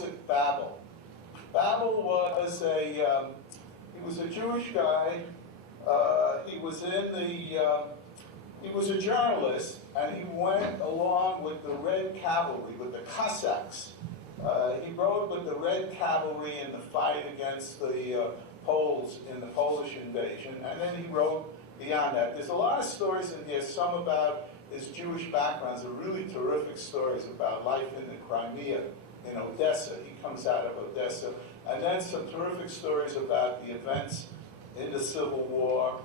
Isaac Babel. Babel was he was a Jewish guy. He was a journalist, and he went along with the Red Cavalry, with the Cossacks. He rode with the Red Cavalry in the fight against the Poles in the Polish invasion, and then he rode beyond that. There's a lot of stories in here, some about his Jewish backgrounds, are really terrific stories about life in the Crimea, in Odessa. He comes out of Odessa. And then some terrific stories about the events in the Civil War.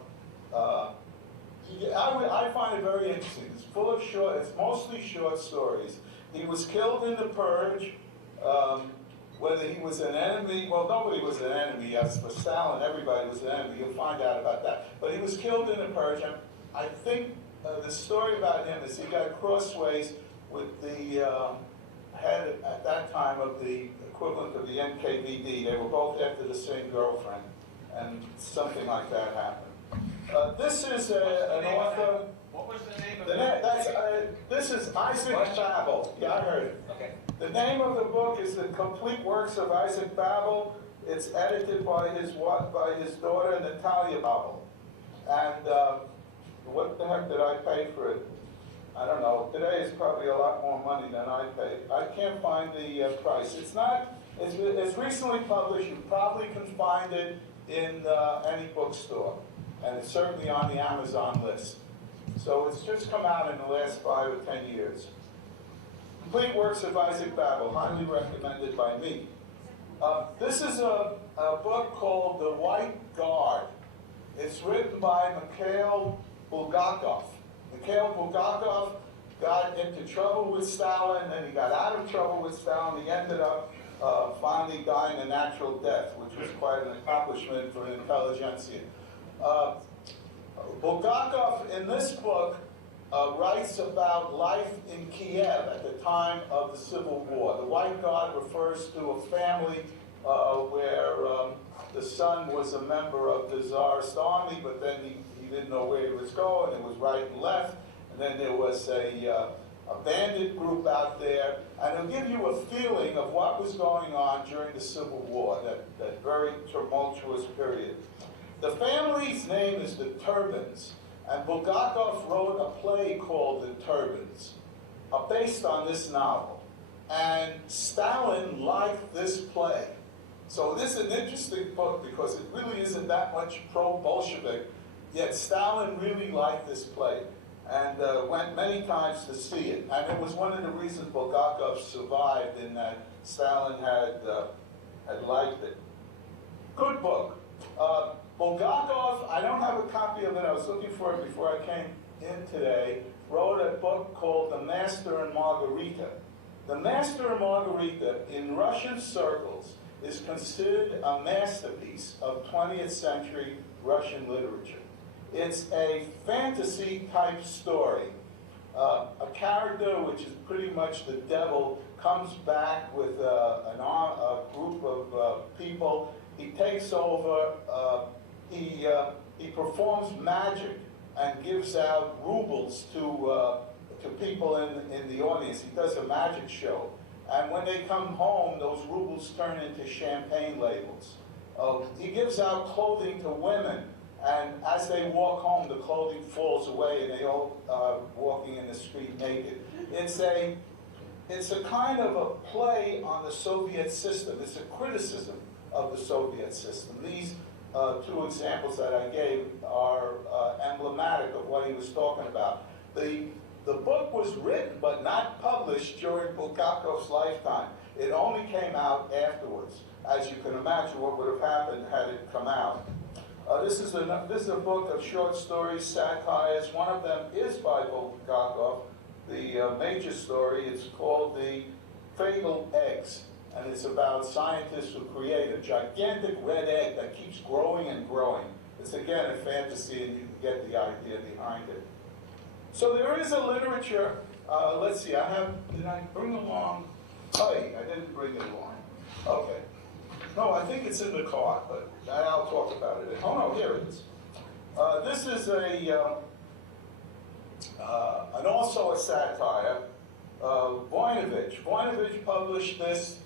I find it very interesting. It's full of it's mostly short stories. He was killed in the Purge. Whether he was an enemy, well, nobody was an enemy. Yes, for Stalin, everybody was an enemy. You'll find out about that. But he was killed in the Purge, and I think the story about him is he got crossways with the head at that time of the equivalent of the NKVD. They were both after the same girlfriend, and something like that happened. This is an author. What was the name of it? This is Isaac Babel. Yeah, I heard it. Okay. The name of the book is The Complete Works of Isaac Babel. It's edited by his daughter, Natalia Babel. And what the heck did I pay for it? I don't know. Today is probably a lot more money than I paid. I can't find the price. It's recently published. You probably can find it in any bookstore. And it's certainly on the Amazon list. So it's just come out in the last 5 or 10 years. Complete Works of Isaac Babel, highly recommended by me. This is a book called The White Guard. It's written by Mikhail Bulgakov. Mikhail Bulgakov got into trouble with Stalin, and he got out of trouble with Stalin. He ended up finally dying a natural death, which was quite an accomplishment for an intelligentsia. Bulgakov, in this book, writes about life in Kiev at the time of the Civil War. The White Guard refers to a family where the son was a member of the Tsarist army, but then he didn't know where he was going. It was right and left. And then there was a bandit group out there. And it'll give you a feeling of what was going on during the Civil War, that very tumultuous period. The family's name is the Turbans. And Bulgakov wrote a play called The Turbans, based on this novel. And Stalin liked this play. So this is an interesting book because it really isn't that much pro-Bolshevik, yet Stalin really liked this play and went many times to see it. And it was one of the reasons Bulgakov survived, in that Stalin had liked it. Good book. Bulgakov, I don't have a copy of it. I was looking for it before I came in today. Wrote a book called The Master and Margarita. The Master and Margarita, in Russian circles, is considered a masterpiece of 20th century Russian literature. It's a fantasy-type story. A character, which is pretty much the devil, comes back with a group of people. He takes over. He performs magic and gives out rubles to people in the audience. He does a magic show. And when they come home, those rubles turn into champagne labels. He gives out clothing to women, and as they walk home, the clothing falls away, and they all are walking in the street naked. It's a kind of a play on the Soviet system. It's a criticism of the Soviet system. These two examples that I gave are emblematic of what he was talking about. The book was written but not published during Bulgakov's lifetime. It only came out afterwards. As you can imagine, what would have happened had it come out. This is a book of short stories, satires. One of them is by Bulgakov. The major story is called The Fatal Eggs. And it's about scientists who create a gigantic red egg that keeps growing and growing. It's again a fantasy, and you can get the idea behind it. So there is a literature. Let's see. Did I bring along? Oh, I didn't bring it along. Okay. No, I think it's in the car, but I'll talk about it. Oh no, here it is. This is also a satire. Voinovich. Voinovich published this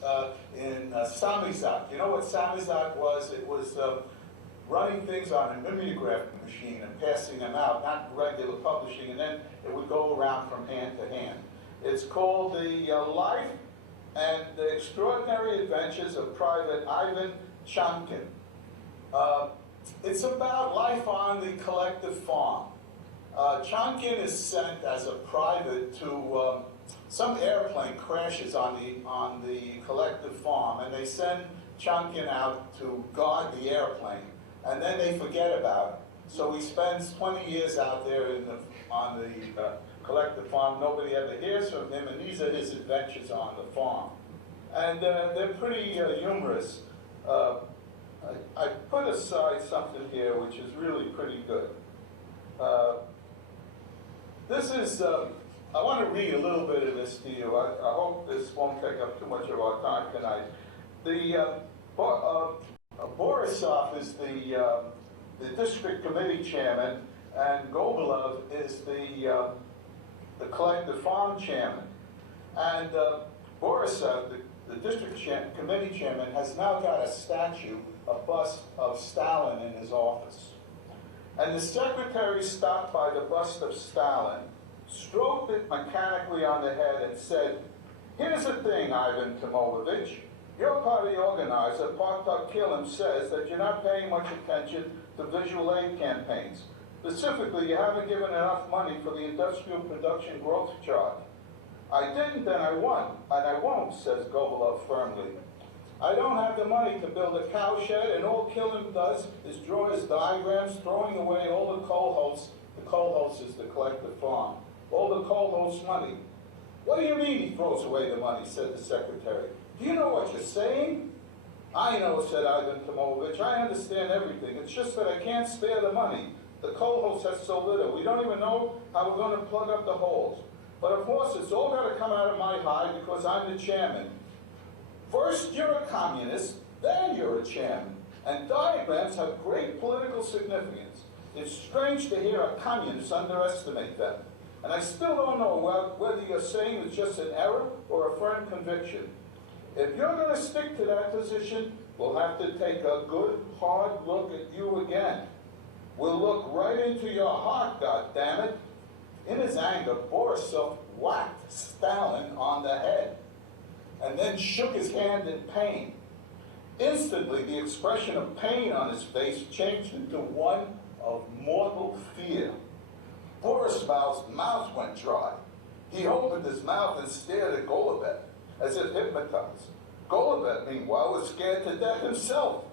in Samizdat. You know what Samizdat was? It was running things on a mimeograph machine and passing them out, not regular publishing, and then it would go around from hand to hand. It's called The Life and the Extraordinary Adventures of Private Ivan Chankin. It's about life on the collective farm. Chankin is sent as a private to some airplane crashes on the collective farm, and they send Chankin out to guard the airplane, and then they forget about it. So he spends 20 years out there on the collective farm. Nobody ever hears from him, and these are his adventures on the farm. And they're pretty humorous. I put aside something here which is really pretty good. This is, I want to read a little bit of this to you. I hope this won't take up too much of our time tonight. Borisov is the district committee chairman, and Gobelov is the collective farm chairman. And Borisov, the district committee chairman, has now got a statue, a bust of Stalin in his office. And the secretary stopped by the bust of Stalin, stroked it mechanically on the head, and said, "Here's the thing, Ivan Timolovich. Your party organizer, Partok Kilim, says that you're not paying much attention to visual aid campaigns. Specifically, you haven't given enough money for the industrial production growth chart." "I didn't, and I won, and I won't," says Gobelov firmly. "I don't have the money to build a cowshed, and all Kilim does is draw his diagrams, throwing away all the coal hosts." The coal host is the collective farm. "All the coal hosts' money." "What do you mean he throws away the money?" said the secretary. "Do you know what you're saying?" "I know," said Ivan Timolovich. "I understand everything. It's just that I can't spare the money. The coal host has so little. We don't even know how we're going to plug up the holes. But of course, it's all got to come out of my hide because I'm the chairman. First you're a communist, then you're a chairman. And diagrams have great political significance. It's strange to hear a communist underestimate them. And I still don't know whether you're saying it's just an error or a firm conviction. If you're going to stick to that position, we'll have to take a good, hard look at you again. We'll look right into your heart, goddammit." In his anger, Borisov whacked Stalin on the head and then shook his hand in pain. Instantly, the expression of pain on his face changed into one of mortal fear. Borisov's mouth went dry. He opened his mouth and stared at Golubev, as if hypnotized. Golubev, meanwhile, was scared to death himself.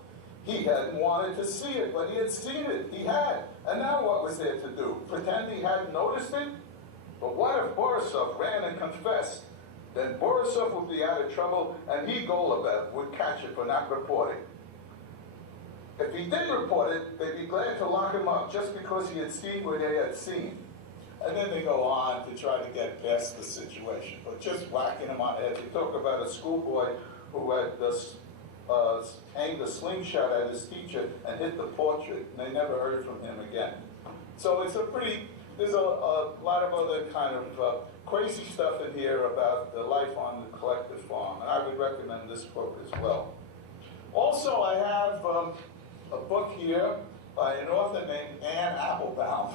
He hadn't wanted to see it, but he had seen it. He had. And now what was there to do? Pretend he hadn't noticed it? But what if Borisov ran and confessed? Then Borisov would be out of trouble, and he, Golubev, would catch it for not reporting. If he did report it, they'd be glad to lock him up just because he had seen what they had seen. And then they go on to try to get past the situation. But just whacking him on the head. They talk about a schoolboy who had aimed a slingshot at his teacher and hit the portrait, and they never heard from him again. So it's there's a lot of other kind of crazy stuff in here about the life on the collective farm, and I would recommend this book as well. Also, I have a book here by an author named Anne Applebaum,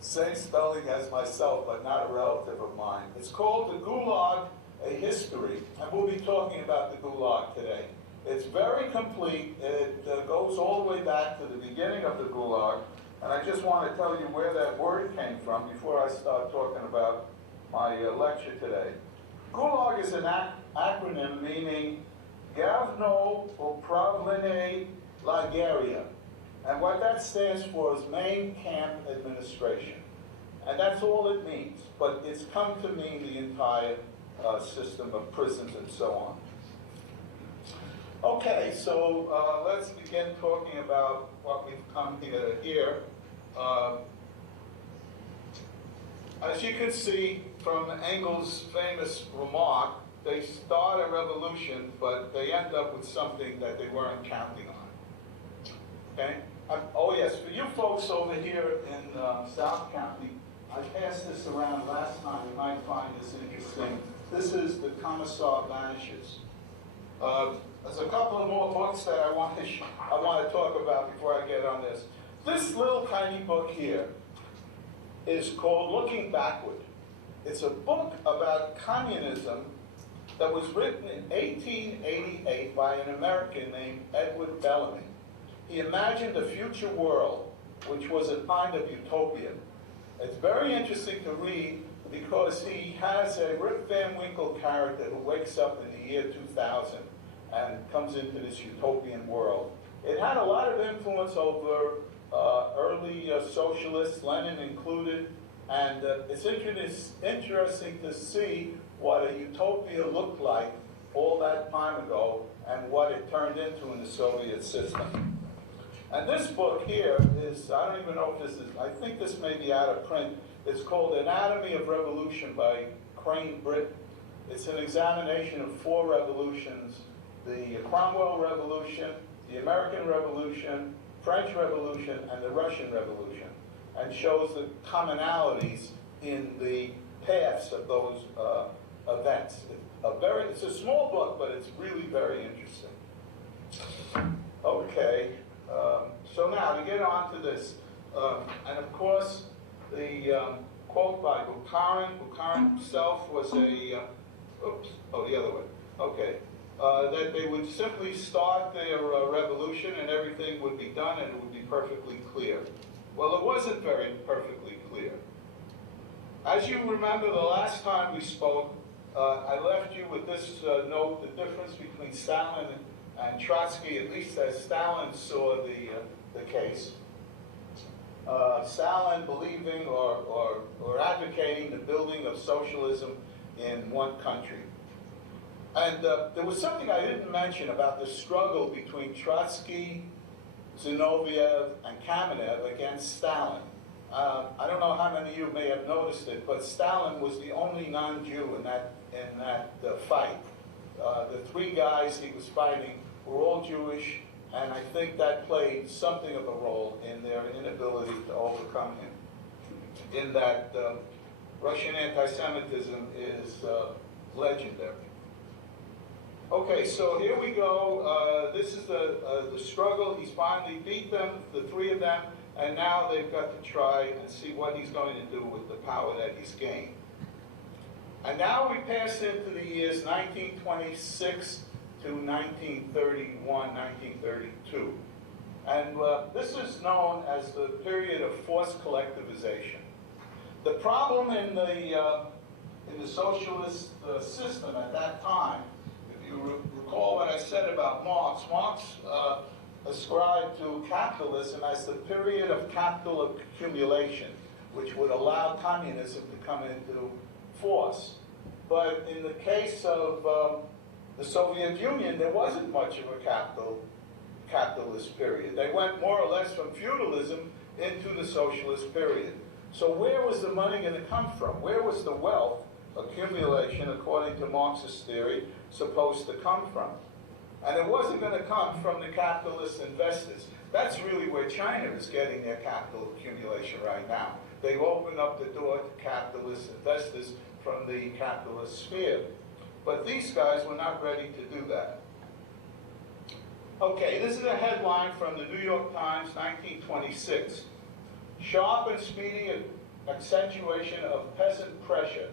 same spelling as myself, but not a relative of mine. It's called The Gulag, A History, and we'll be talking about the Gulag today. It's very complete. It goes all the way back to the beginning of the Gulag, and I just want to tell you where that word came from before I start talking about my lecture today. Gulag is an acronym meaning Gavno Upravlenie Lageria, and what that stands for is Main Camp Administration. And that's all it means, but it's come to mean the entire system of prisons and so on. Okay, so let's begin talking about what we've come here to hear. As you can see from Engels' famous remark, they start a revolution, but they end up with something that they weren't counting on. Okay? Oh yes, for you folks over here in South County, I passed this around last time. You might find this interesting. This is the Commissar Vanishes. There's a couple of more books that I want to talk about before I get on this. This little tiny book here is called Looking Backward. It's a book about communism that was written in 1888 by an American named Edward Bellamy. He imagined a future world which was a kind of utopia. It's very interesting to read because he has a Rip Van Winkle character who wakes up in the year 2000 and comes into this utopian world. It had a lot of influence over early socialists, Lenin included, and it's interesting to see what a utopia looked like all that time ago and what it turned into in the Soviet system. And this book here is, I don't even know if this is, I think this may be out of print. It's called Anatomy of Revolution by Crane Britton. It's an examination of 4 revolutions: the Cromwell Revolution, the American Revolution, French Revolution, and the Russian Revolution, and shows the commonalities in the paths of those events. It's a small book, but it's really very interesting. Okay, so now to get on to this, and of course, the quote by Bukharin. Bukharin himself was a, the other way. Okay. That they would simply start their revolution and everything would be done and it would be perfectly clear. Well, it wasn't very perfectly clear. As you remember, the last time we spoke, I left you with this note: the difference between Stalin and Trotsky, at least as Stalin saw the case. Stalin believing or advocating the building of socialism in one country. And there was something I didn't mention about the struggle between Trotsky, Zinoviev, and Kamenev against Stalin. I don't know how many of you may have noticed it, but Stalin was the only non-Jew in that fight. The 3 guys he was fighting were all Jewish, and I think that played something of a role in their inability to overcome him. In that Russian anti-Semitism is legendary. Okay, so here we go. This is the struggle. He's finally beat them, the 3 of them, and now they've got to try and see what he's going to do with the power that he's gained. And now we pass into the years 1926 to 1931, 1932. And this is known as the period of forced collectivization. The problem in the socialist system at that time, you recall what I said about Marx. Marx ascribed to capitalism as the period of capital accumulation, which would allow communism to come into force. But in the case of the Soviet Union, there wasn't much of a capitalist period. They went more or less from feudalism into the socialist period. So where was the money going to come from? Where was the wealth accumulation, according to Marx's theory, supposed to come from? And it wasn't going to come from the capitalist investors. That's really where China is getting their capital accumulation right now. They've opened up the door to capitalist investors from the capitalist sphere. But these guys were not ready to do that. Okay, this is a headline from the New York Times, 1926. Sharp and speedy accentuation of peasant pressure,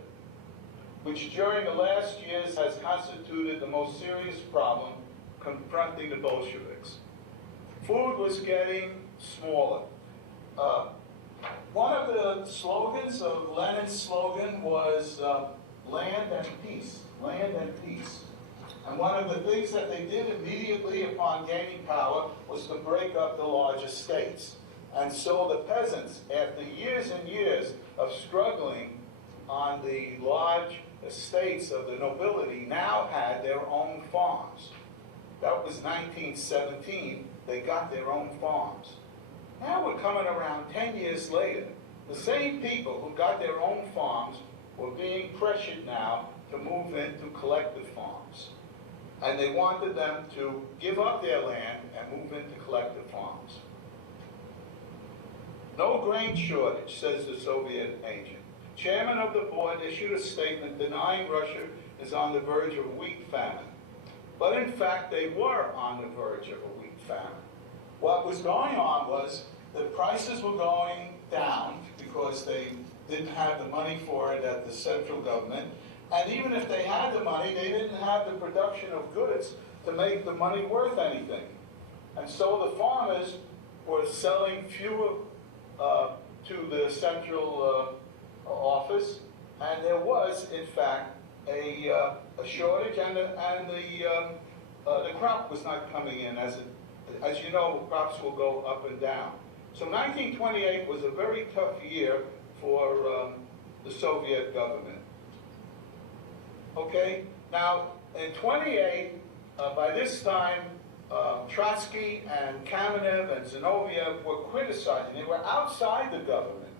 which during the last years has constituted the most serious problem confronting the Bolsheviks. Food was getting smaller. One of the slogans of Lenin's slogan was land and peace, land and peace. And one of the things that they did immediately upon gaining power was to break up the large estates. And so the peasants, after years and years of struggling on the large estates of the nobility, now had their own farms. That was 1917. They got their own farms. Now we're coming around 10 years later. The same people who got their own farms were being pressured now to move into collective farms. And they wanted them to give up their land and move into collective farms. No grain shortage, says the Soviet agent. Chairman of the board issued a statement denying Russia is on the verge of a wheat famine. But in fact, they were on the verge of a wheat famine. What was going on was the prices were going down because they didn't have the money for it at the central government. And even if they had the money, they didn't have the production of goods to make the money worth anything. And so the farmers were selling fewer to the central office, and there was, in fact, a shortage, and the crop was not coming in. As you know, crops will go up and down. So 1928 was a very tough year for the Soviet government. Okay, now in 28, by this time, Trotsky and Kamenev and Zinoviev were criticizing. They were outside the government.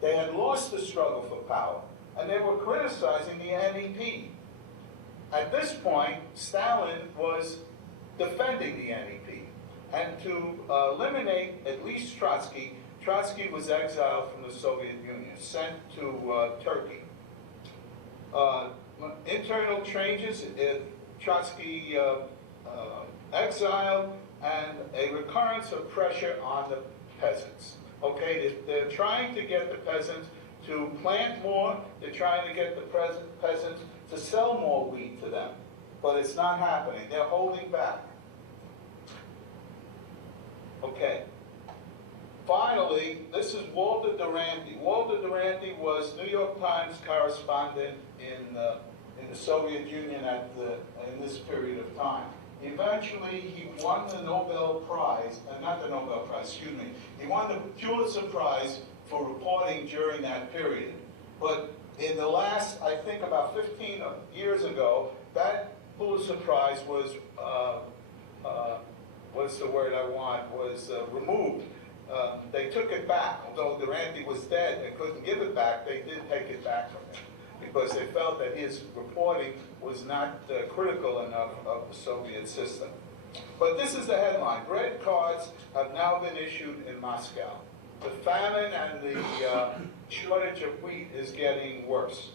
They had lost the struggle for power, and they were criticizing the NEP. At this point, Stalin was defending the NEP. And to eliminate at least Trotsky, Trotsky was exiled from the Soviet Union, sent to Turkey. Internal changes, Trotsky exiled, and a recurrence of pressure on the peasants. Okay, they're trying to get the peasants to plant more, they're trying to get the peasants to sell more wheat to them, but it's not happening. They're holding back. Okay. Finally, this is Walter Duranty. Walter Duranty was New York Times correspondent in the Soviet Union in this period of time. Eventually, he won the Nobel Prize, not the Nobel Prize, excuse me. He won the Pulitzer Prize for reporting during that period. But in the last, I think about 15 years ago, that Pulitzer Prize was, what's the word I want, was removed. They took it back. Although Duranty was dead and couldn't give it back, they did take it back from him, because they felt that his reporting was not critical enough of the Soviet system. But this is the headline. Bread cards have now been issued in Moscow. The famine and the shortage of wheat is getting worse.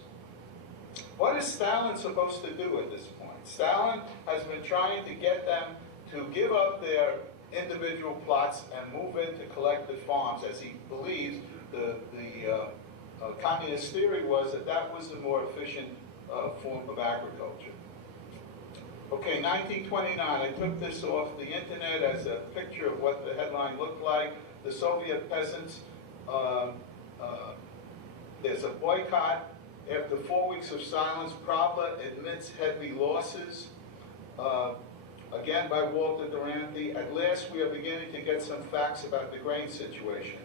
What is Stalin supposed to do at this point? Stalin has been trying to get them to give up their individual plots and move into collective farms, as he believes the communist theory was that was the more efficient form of agriculture. Okay, 1929, I took this off the internet as a picture of what the headline looked like. The Soviet peasants, there's a boycott. After 4 weeks of silence, Pravda admits heavy losses. Again by Walter Duranty. At last we are beginning to get some facts about the grain situation.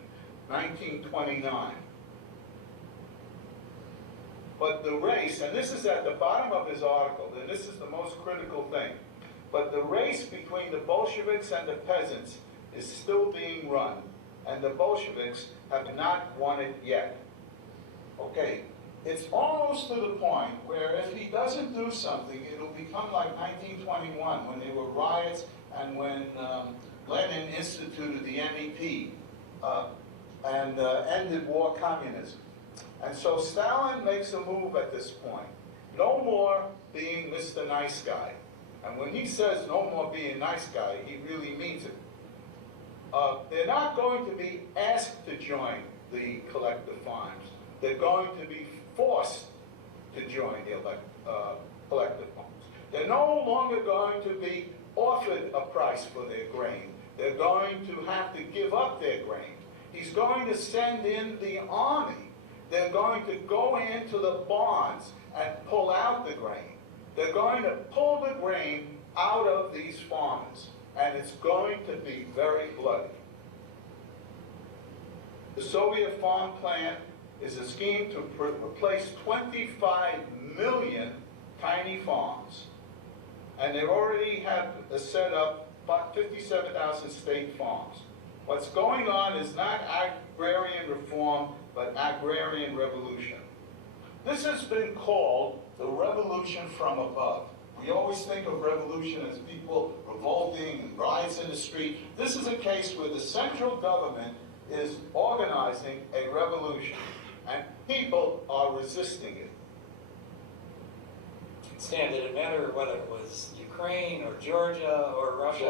1929. But the race, and this is at the bottom of his article, and this is the most critical thing, but the race between the Bolsheviks and the peasants is still being run, and the Bolsheviks have not won it yet. Okay, it's almost to the point where if he doesn't do something, it'll become like 1921, when there were riots and when Lenin instituted the NEP and ended war communism. And so Stalin makes a move at this point. No more being Mr. Nice Guy. And when he says no more being nice guy, he really means it. They're not going to be asked to join the collective farms. They're going to be forced to join the collective farms. They're no longer going to be offered a price for their grain. They're going to have to give up their grain. He's going to send in the army. They're going to go into the barns and pull out the grain. They're going to pull the grain out of these farmers, and it's going to be very bloody. The Soviet Farm Plan is a scheme to replace 25 million tiny farms, and they already have set up about 57,000 state farms. What's going on is not agrarian reform, but agrarian revolution. This has been called the revolution from above. We always think of revolution as people revolting and riots in the street. This is a case where the central government is organizing a revolution, and people are resisting it. Stan, did it matter whether it was Ukraine or Georgia or Russia?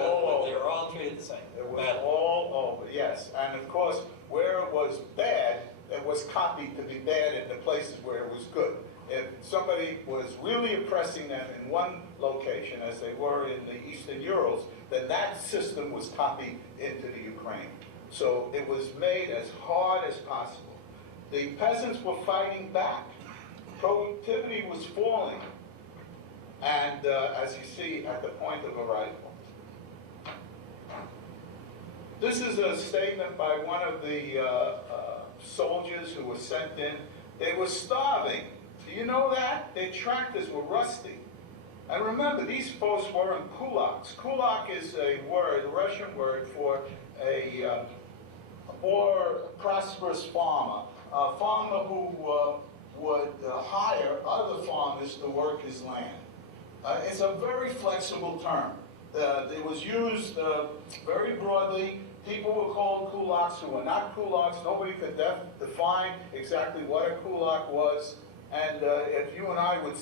They were all treated the same. It was all over, yes. And of course, where it was bad, it was copied to be bad in the places where it was good. If somebody was really oppressing them in one location, as they were in the Eastern Urals, then that system was copied into the Ukraine. So it was made as hard as possible. The peasants were fighting back. Productivity was falling. And as you see at the point of a rifle. This is a statement by one of the soldiers who was sent in. They were starving. Do you know that? Their tractors were rusty. And remember, these folks were in kulaks. Kulak is a word, a Russian word for a more prosperous farmer. A farmer who would hire other farmers to work his land. It's a very flexible term. It was used very broadly. People were called kulaks who were not kulaks. Nobody could define exactly what a kulak was. And if you and I would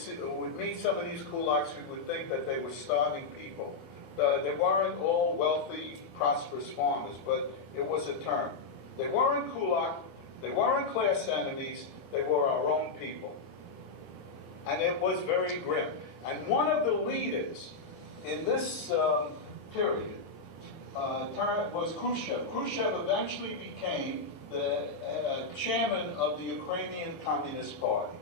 meet some of these kulaks, we would think that they were starving people. They weren't all wealthy, prosperous farmers, but it was a term. They weren't kulak. They weren't class enemies. They were our own people. And it was very grim. And one of the leaders in this period was Khrushchev. Khrushchev eventually became the chairman of the Ukrainian Communist Party.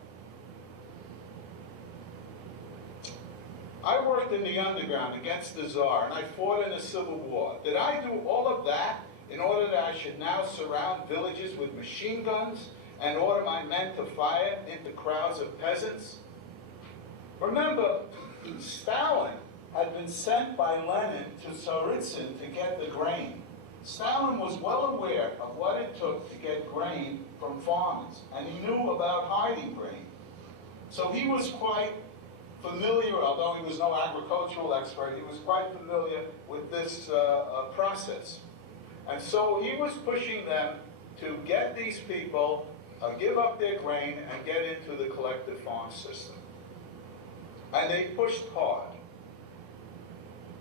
I worked in the underground against the Tsar, and I fought in a civil war. Did I do all of that in order that I should now surround villages with machine guns and order my men to fire into crowds of peasants? Remember, Stalin had been sent by Lenin to Tsaritsyn to get the grain. Stalin was well aware of what it took to get grain from farmers, and he knew about hiding grain. So he was quite familiar, although he was no agricultural expert, he was quite familiar with this process. And so he was pushing them to get these people, give up their grain, and get into the collective farm system. And they pushed hard.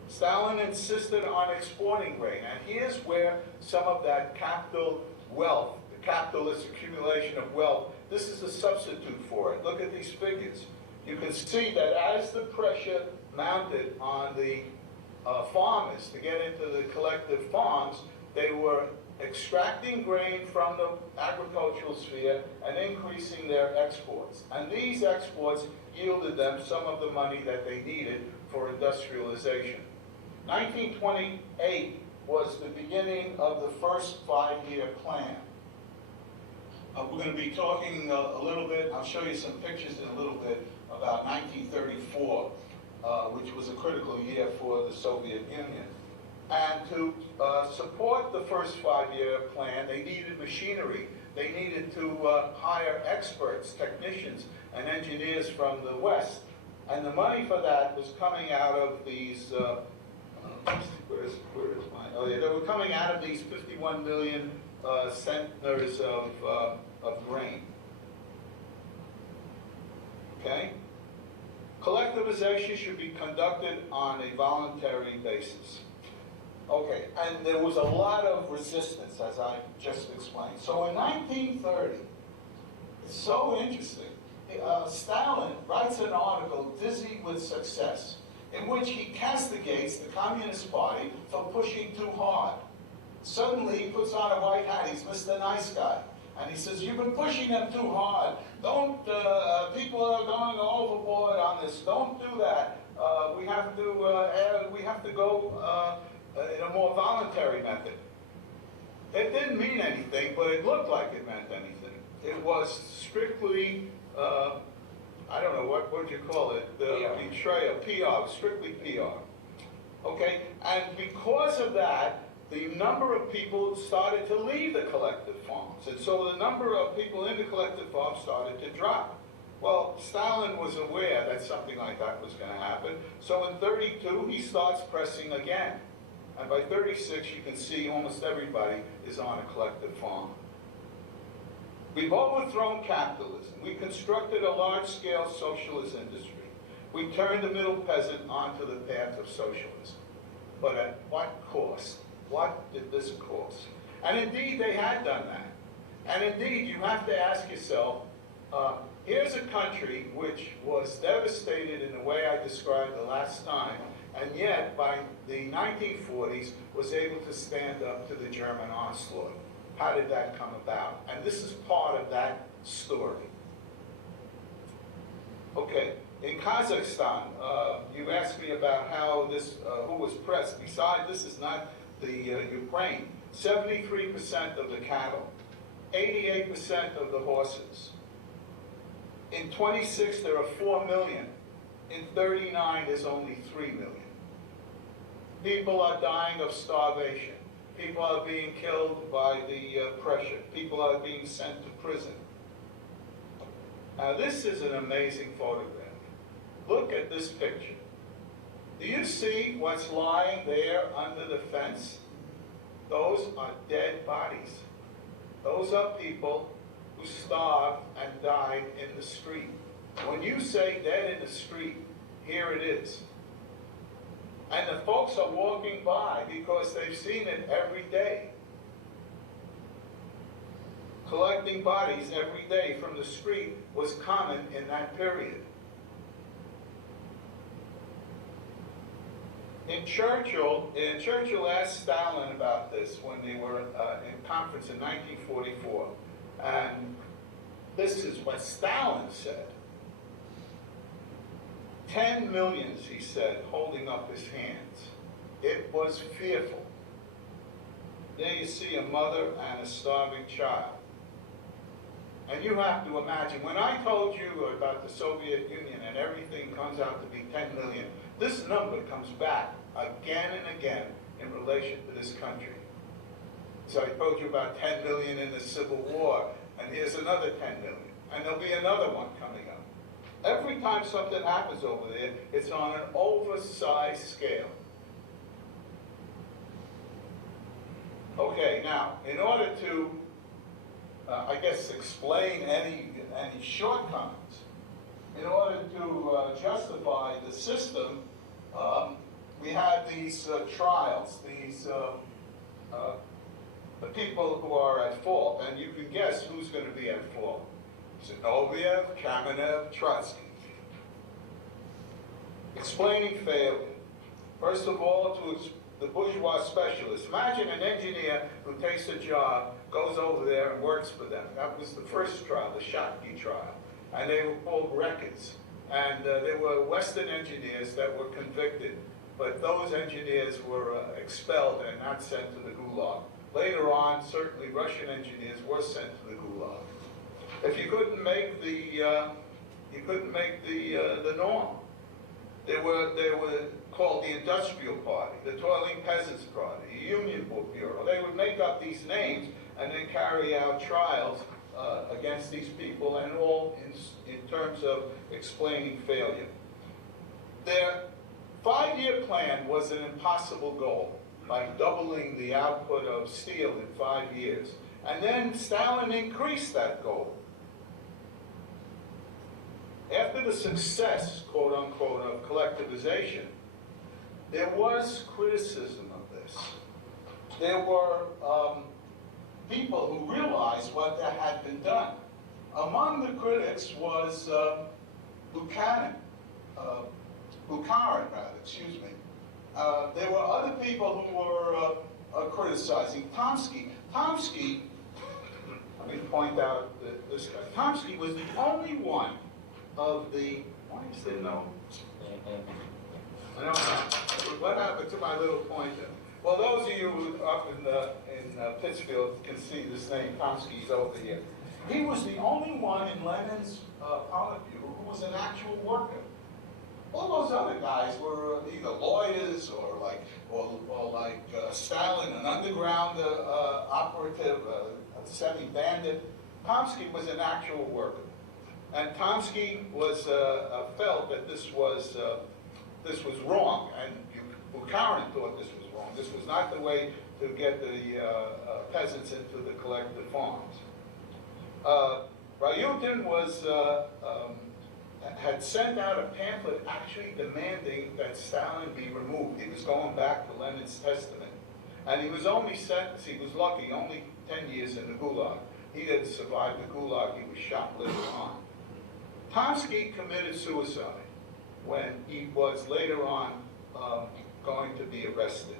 Stalin insisted on exporting grain, and here's where some of that capital wealth, the capitalist accumulation of wealth, this is a substitute for it. Look at these figures. You can see that as the pressure mounted on the farmers to get into the collective farms, they were extracting grain from the agricultural sphere and increasing their exports. And these exports yielded them some of the money that they needed for industrialization. 1928 was the beginning of the first 5-year plan. We're going to be talking a little bit, I'll show you some pictures in a little bit, about 1934, which was a critical year for the Soviet Union. And to support the first 5-year plan, they needed machinery. They needed to hire experts, technicians, and engineers from the West. And the money for that was coming out of these, where is mine? Oh yeah, they were coming out of these 51 million centners of grain. Okay? Collectivization should be conducted on a voluntary basis. Okay, and there was a lot of resistance, as I just explained. So in 1930, it's so interesting, Stalin writes an article, Dizzy with Success, in which he castigates the Communist Party for pushing too hard. Suddenly he puts on a white hat, he's Mr. Nice Guy. And he says, you've been pushing them too hard. Don't, people are going overboard on this. Don't do that. We have to go in a more voluntary method. It didn't mean anything, but it looked like it meant anything. It was strictly, I don't know, what would you call it? Betrayal, PR, strictly PR. Okay, and because of that, the number of people started to leave the collective farms. And so the number of people in the collective farms started to drop. Well, Stalin was aware that something like that was going to happen. So in 32, he starts pressing again. And by 36, you can see almost everybody is on a collective farm. We've overthrown capitalism. We constructed a large-scale socialist industry. We turned the middle peasant onto the path of socialism. But at what cost? What did this cost? And indeed, they had done that. And indeed, you have to ask yourself, here's a country which was devastated in the way I described the last time, and yet by the 1940s was able to stand up to the German onslaught. How did that come about? And this is part of that story. Okay, in Kazakhstan, you asked me about how this, who was pressed. Besides, this is not the Ukraine. 73% of the cattle, 88% of the horses. In 26, there are 4 million. In 39, there's only 3 million. People are dying of starvation. People are being killed by the pressure. People are being sent to prison. Now, this is an amazing photograph. Look at this picture. Do you see what's lying there under the fence? Those are dead bodies. Those are people who starved and died in the street. When you say dead in the street, here it is. And the folks are walking by because they've seen it every day. Collecting bodies every day from the street was common in that period. Churchill asked Stalin about this when they were in conference in 1944. And this is what Stalin said. 10 millions, he said, holding up his hands. It was fearful. There you see a mother and a starving child. And you have to imagine, when I told you about the Soviet Union and everything comes out to be 10 million, this number comes back again and again in relation to this country. So I told you about 10 million in the Civil War, and here's another 10 million, and there'll be another one coming up. Every time something happens over there, it's on an oversized scale. Okay, now, in order to, I guess, explain any shortcomings, in order to justify the system, we had these trials, these the people who are at fault, and you can guess who's going to be at fault. Zinoviev, Kamenev, Trotsky. Explaining failure. First of all, to the bourgeois specialist. Imagine an engineer who takes a job, goes over there and works for them. That was the first trial, the Schottky trial. And they were called records. And there were Western engineers that were convicted, but those engineers were expelled and not sent to the Gulag. Later on, certainly Russian engineers were sent to the Gulag. If you couldn't make the norm. They were called the Industrial Party, the Toiling Peasants Party, the Union Bureau. They would make up these names and then carry out trials against these people, and all in terms of explaining failure. Their 5-year plan was an impossible goal, like doubling the output of steel in 5 years. And then Stalin increased that goal. After the success, quote unquote, of collectivization, there was criticism of this. There were people who realized what that had been done. Among the critics was Bukharin, excuse me. There were other people who were criticizing Tomsky. Tomsky, let me point out this guy. Tomsky was the only one of the, why is there no? I don't know. What happened to my little pointer? Well, those of you who up in Pittsfield can see this name, Tomsky's over here. He was the only one in Lenin's Politburo who was an actual worker. All those other guys were either lawyers or like Stalin, an underground operative, a semi-bandit. Tomsky was an actual worker. And Tomsky was felt that this was wrong, and Bukharin thought this was wrong. This was not the way to get the peasants into the collective farms. Ryutin had sent out a pamphlet actually demanding that Stalin be removed. He was going back to Lenin's testament. And he was only sentenced, he was lucky, only 10 years in the Gulag. He didn't survive the Gulag, he was shot later on. Tomsky committed suicide when he was later on going to be arrested.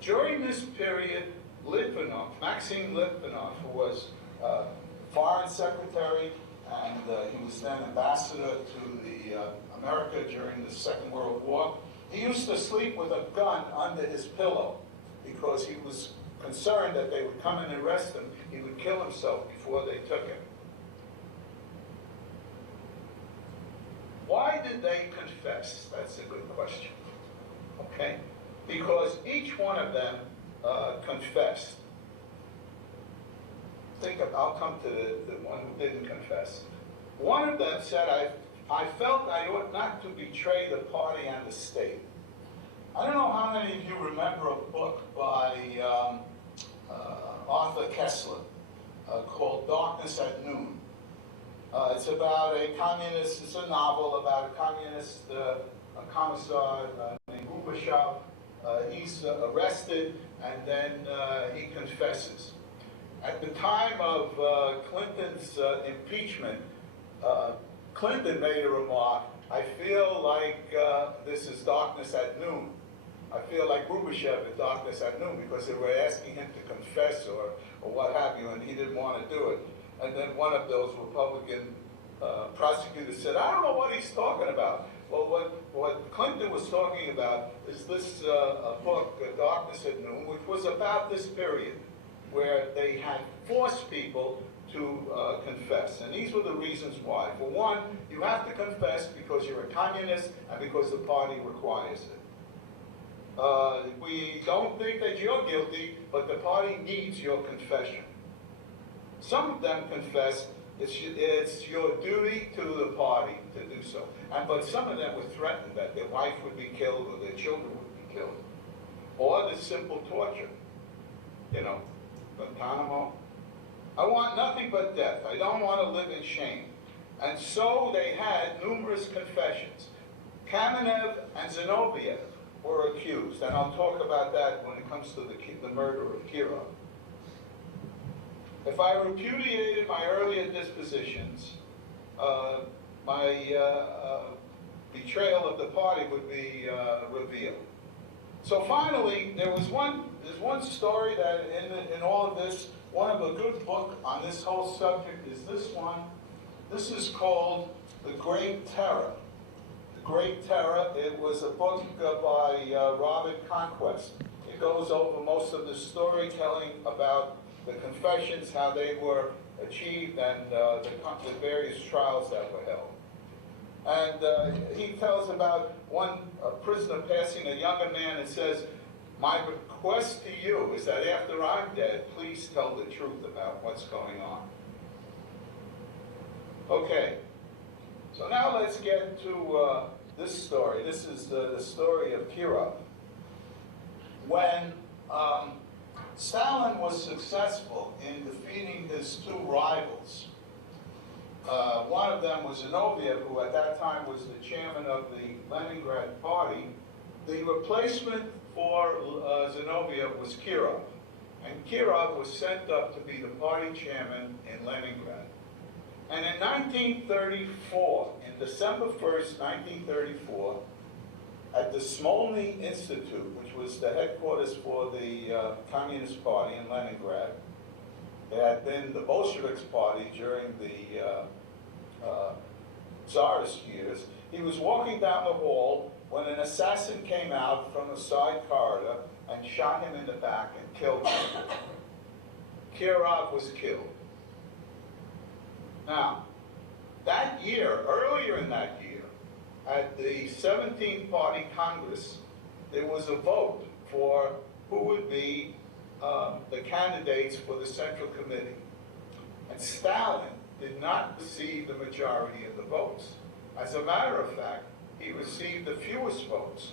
During this period, Litvinov, Maxim Litvinov, who was foreign secretary, and he was then ambassador to America during the Second World War. He used to sleep with a gun under his pillow because he was concerned that they would come and arrest him. He would kill himself before they took him. Why did they confess? That's a good question. Okay? Because each one of them confessed. I'll come to the one who didn't confess. One of them said, I felt I ought not to betray the party and the state. I don't know how many of you remember a book by Arthur Koestler called Darkness at Noon. It's about a communist, it's a novel about a communist commissar named Babel. He's arrested and then he confesses. At the time of Clinton's impeachment, Clinton made a remark, I feel like this is darkness at noon. I feel like Babel is darkness at noon, because they were asking him to confess or what have you, and he didn't want to do it. And then one of those Republican prosecutors said, I don't know what he's talking about. Well, what Clinton was talking about is this book, Darkness at Noon, which was about this period, where they had forced people to confess. And these were the reasons why. For one, you have to confess because you're a communist and because the party requires it. We don't think that you're guilty, but the party needs your confession. Some of them confess it's your duty to the party to do so. But some of them were threatened that their wife would be killed or their children would be killed. Or the simple torture. You know, Guantanamo. I want nothing but death. I don't want to live in shame. And so they had numerous confessions. Kamenev and Zinoviev were accused, and I'll talk about that when it comes to the murder of Kirov. If I repudiated my earlier dispositions, my betrayal of the party would be revealed. So finally, there's one story that in all of this, one of a good book on this whole subject is this one. This is called The Great Terror. The Great Terror, it was a book by Robert Conquest. It goes over most of the storytelling about the confessions, how they were achieved, and the various trials that were held. And he tells about one prisoner passing a younger man and says, my request to you is that after I'm dead, please tell the truth about what's going on. Okay, so now let's get to this story. This is the story of Kirov. When Stalin was successful in defeating his two rivals, one of them was Zinoviev, who at that time was the chairman of the Leningrad Party. The replacement for Zinoviev was Kirov. And Kirov was sent up to be the party chairman in Leningrad. And in 1934, in December 1st, 1934, at the Smolny Institute, which was the headquarters for the Communist Party in Leningrad, it had been the Bolsheviks party during the Tsarist years. He was walking down the hall when an assassin came out from a side corridor and shot him in the back and killed him. Kirov was killed. Now, that year, earlier in that year, at the 17th Party Congress, there was a vote for who would be the candidates for the Central Committee. And Stalin did not receive the majority of the votes. As a matter of fact, he received the fewest votes.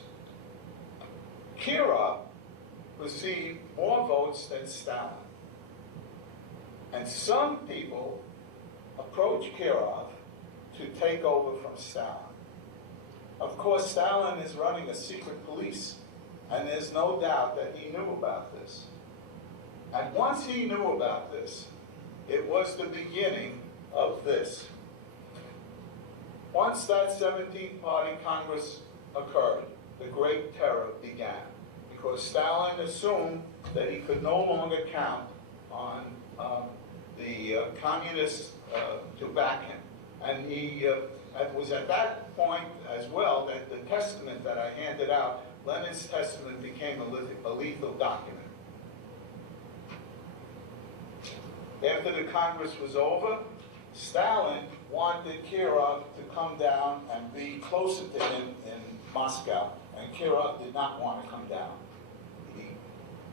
Kirov received more votes than Stalin. And some people approached Kirov to take over from Stalin. Of course, Stalin is running a secret police, and there's no doubt that he knew about this. And once he knew about this, it was the beginning of this. Once that 17th Party Congress occurred, the Great Terror began, because Stalin assumed that he could no longer count on the communists to back him. And it was at that point as well that the testament that I handed out, Lenin's testament, became a lethal document. After the Congress was over, Stalin wanted Kirov to come down and be closer to him in Moscow, and Kirov did not want to come down. He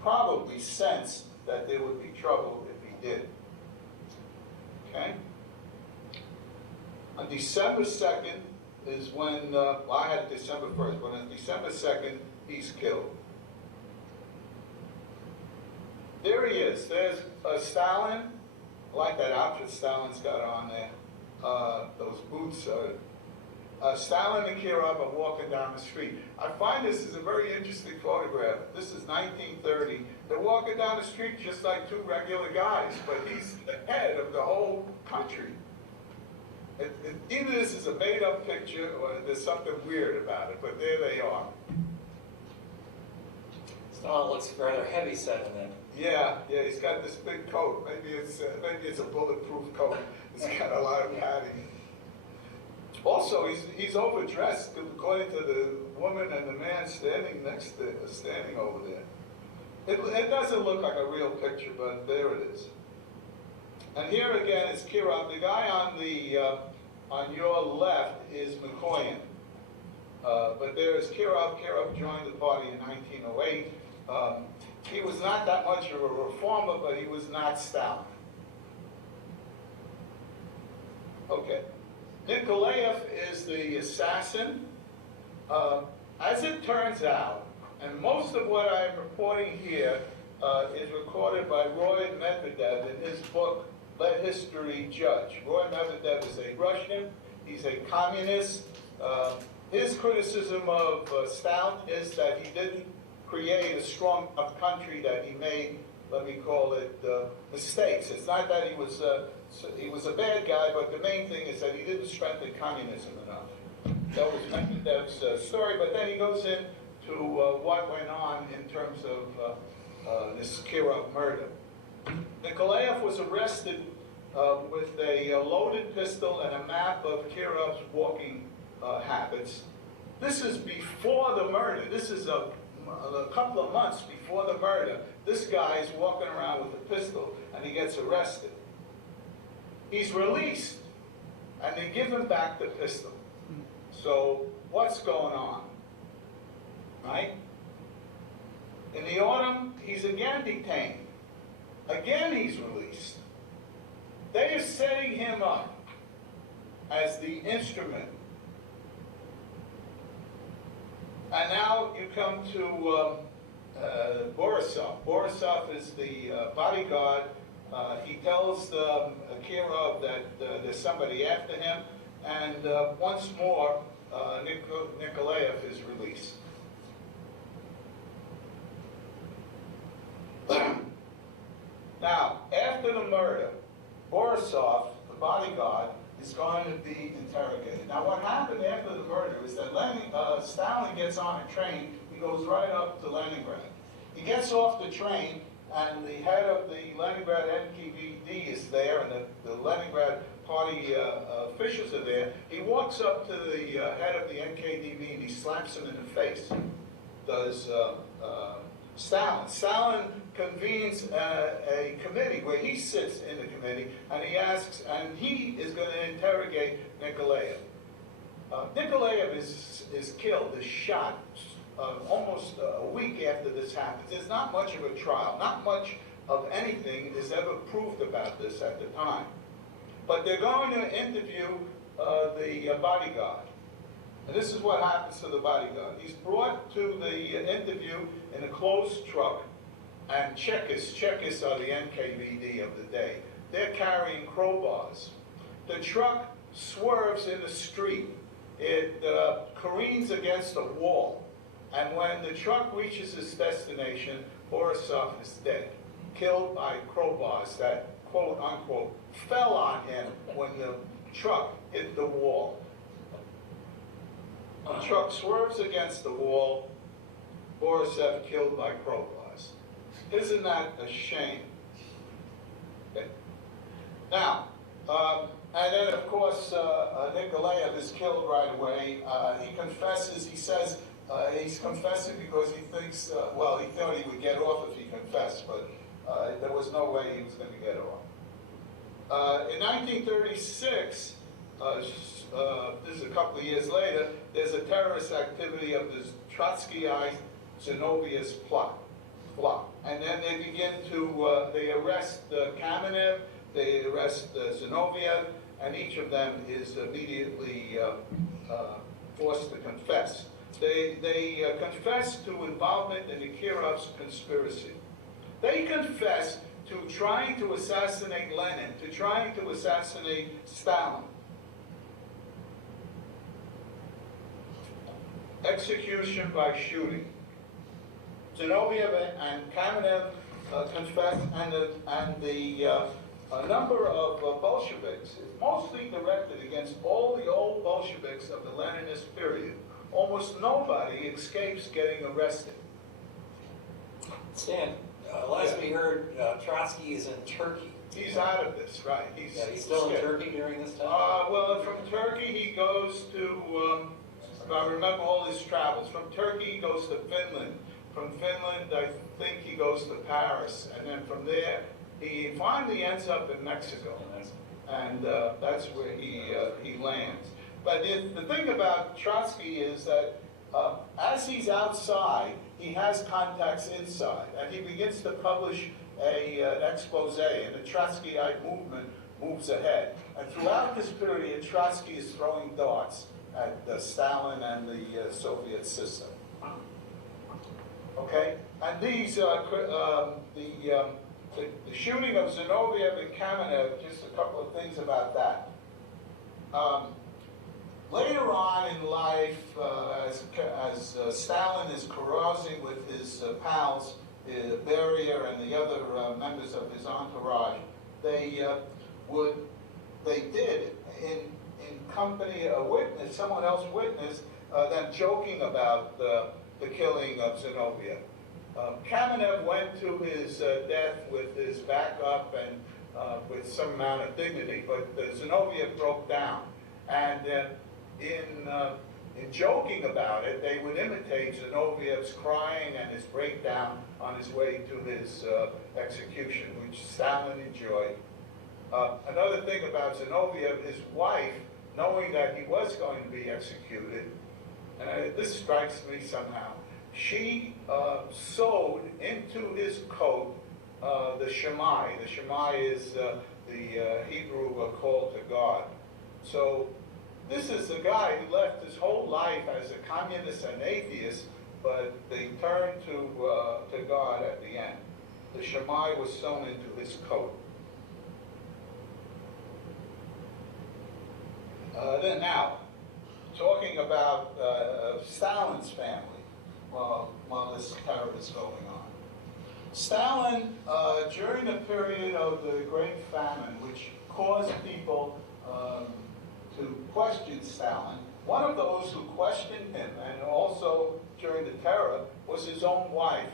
probably sensed that there would be trouble if he did. Okay? On December 2nd is when, well, I had December 1st, but on December 2nd, he's killed. There he is. There's Stalin. I like that outfit Stalin's got on there. Those boots. Stalin and Kirov are walking down the street. I find this is a very interesting photograph. This is 1930. They're walking down the street just like two regular guys, but he's the head of the whole country. Either this is a made-up picture or there's something weird about it, but there they are. Stalin looks rather heavy set in that. Yeah, he's got this big coat. Maybe it's a bulletproof coat. It's got a lot of padding. Also, he's overdressed according to the woman and the man standing over there. It doesn't look like a real picture, but there it is. And here again is Kirov. The guy on your left is Mikoyan. But there is Kirov. Kirov joined the party in 1908. He was not that much of a reformer, but he was not Stalin. Okay. Nikolaev is the assassin. As it turns out, and most of what I'm reporting here is recorded by Roy Medvedev in his book, Let History Judge. Roy Medvedev is a Russian. He's a communist. His criticism of Stalin is that he didn't create a strong enough country, that he made, let me call it, mistakes. It's not that he was a bad guy, but the main thing is that he didn't strengthen communism enough. That was Medvedev's story, but then he goes into what went on in terms of this Kirov murder. Nikolaev was arrested with a loaded pistol and a map of Kirov's walking habits. This is before the murder. This is a couple of months before the murder. This guy is walking around with a pistol and he gets arrested. He's released and they give him back the pistol. So what's going on? Right? In the autumn, he's again detained. Again, he's released. They are setting him up as the instrument. And now you come to Borisov. Borisov is the bodyguard. He tells Kirov that there's somebody after him, and once more, Nikolaev is released. Now, after the murder, Borisov, the bodyguard, is going to be interrogated. Now, what happened after the murder is that Stalin gets on a train. He goes right up to Leningrad. He gets off the train, and the head of the Leningrad NKVD is there, and the Leningrad party officials are there. He walks up to the head of the NKVD, and he slaps him in the face. Does Stalin. Stalin convenes a committee where he sits in the committee, and he asks, and he is going to interrogate Nikolaev. Nikolaev is killed, is shot almost a week after this happens. There's not much of a trial. Not much of anything is ever proved about this at the time. But they're going to interview the bodyguard. And this is what happens to the bodyguard. He's brought to the interview in a closed truck, and Chekists are the NKVD of the day. They're carrying crowbars. The truck swerves in the street. It careens against a wall. And when the truck reaches its destination, Borisov is dead, killed by crowbars that, quote unquote, fell on him when the truck hit the wall. The truck swerves against the wall, Borisov killed by crowbars. Isn't that a shame? Okay. Now, and then of course, Nikolaev is killed right away. He confesses, he says, he's confessing because he thinks, well, he thought he would get off if he confessed, but there was no way he was going to get off. In 1936, this is a couple of years later, there's a terrorist activity of this Trotskyite Zinoviev plot. And then they begin to, they arrest Kamenev, they arrest Zinoviev, and each of them is immediately forced to confess. They confess to involvement in the Kirov's conspiracy. They confess to trying to assassinate Lenin, to trying to assassinate Stalin. Execution by shooting. Zinoviev and Kamenev confess, and a number of Bolsheviks, mostly directed against all the old Bolsheviks of the Leninist period. Almost nobody escapes getting arrested. Stan, last we heard, Trotsky is in Turkey. He's out of this, right? He's still in Turkey during this time? Well, from Turkey he goes to, if I remember all his travels, from Turkey he goes to Finland. From Finland, I think he goes to Paris. And then from there, he finally ends up in Mexico. And that's where he lands. But the thing about Trotsky is that as he's outside, he has contacts inside. And he begins to publish an expose, and the Trotskyite movement moves ahead. And throughout this period, Trotsky is throwing darts at Stalin and the Soviet system. Okay? And these, the shooting of Zinoviev and Kamenev, just a couple of things about that. Later on in life, as Stalin is carousing with his pals, Beria and the other members of his entourage, they did in company a witness, someone else witnessed them joking about the killing of Zinoviev. Kamenev went to his death with his back up and with some amount of dignity, but Zinoviev broke down. And in joking about it, they would imitate Zinoviev's crying and his breakdown on his way to his execution, which Stalin enjoyed. Another thing about Zinoviev, his wife, knowing that he was going to be executed, and this strikes me somehow, she sewed into his coat the Shemai. The Shemai is the Hebrew call to God. So this is the guy who left his whole life as a communist and atheist, but they turned to God at the end. The Shemai was sewn into his coat. Then now, talking about Stalin's family, while this terror is going on. Stalin, during the period of the Great Famine, which caused people to question Stalin, one of those who questioned him, and also during the terror, was his own wife,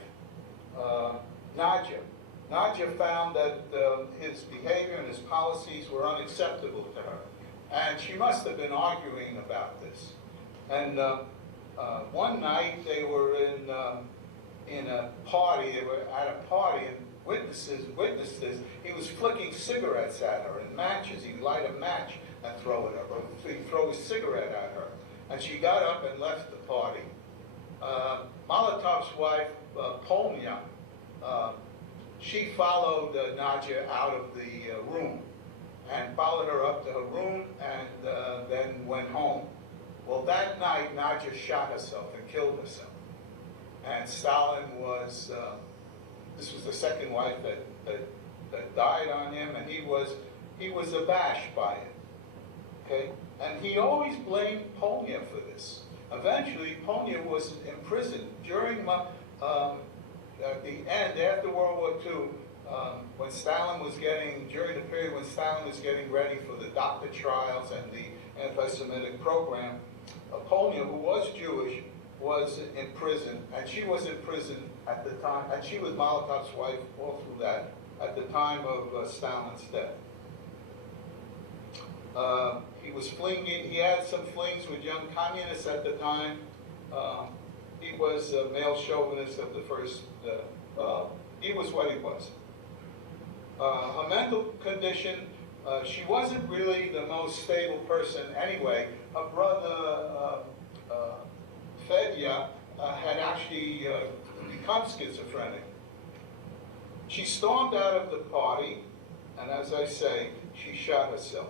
Nadia. Nadia found that his behavior and his policies were unacceptable to her. And she must have been arguing about this. And one night they were in a party, they were at a party, and witnessed this. He was flicking cigarettes at her and matches. He'd light a match and throw it at her. So he'd throw his cigarette at her. And she got up and left the party. Molotov's wife, Polnya, she followed Nadia out of the room and followed her up to her room and then went home. Well, that night, Nadja shot herself and killed herself. And Stalin was, this was the second wife that died on him, and he was abashed by it, okay? And he always blamed Polya for this. Eventually, Polya was imprisoned during at the end, after World War II, when Stalin was during the period when Stalin was getting ready for the doctor trials and the anti-Semitic program, Polya, who was Jewish, was in prison, and she was in prison at the time, and she was Molotov's wife all through that, at the time of Stalin's death. He was flinging, he had some flings with young communists at the time. He was a male chauvinist of the first, he was what he was. Her mental condition, she wasn't really the most stable person anyway. Her brother, Fedya, had actually become schizophrenic. She stormed out of the party, and as I say, she shot herself.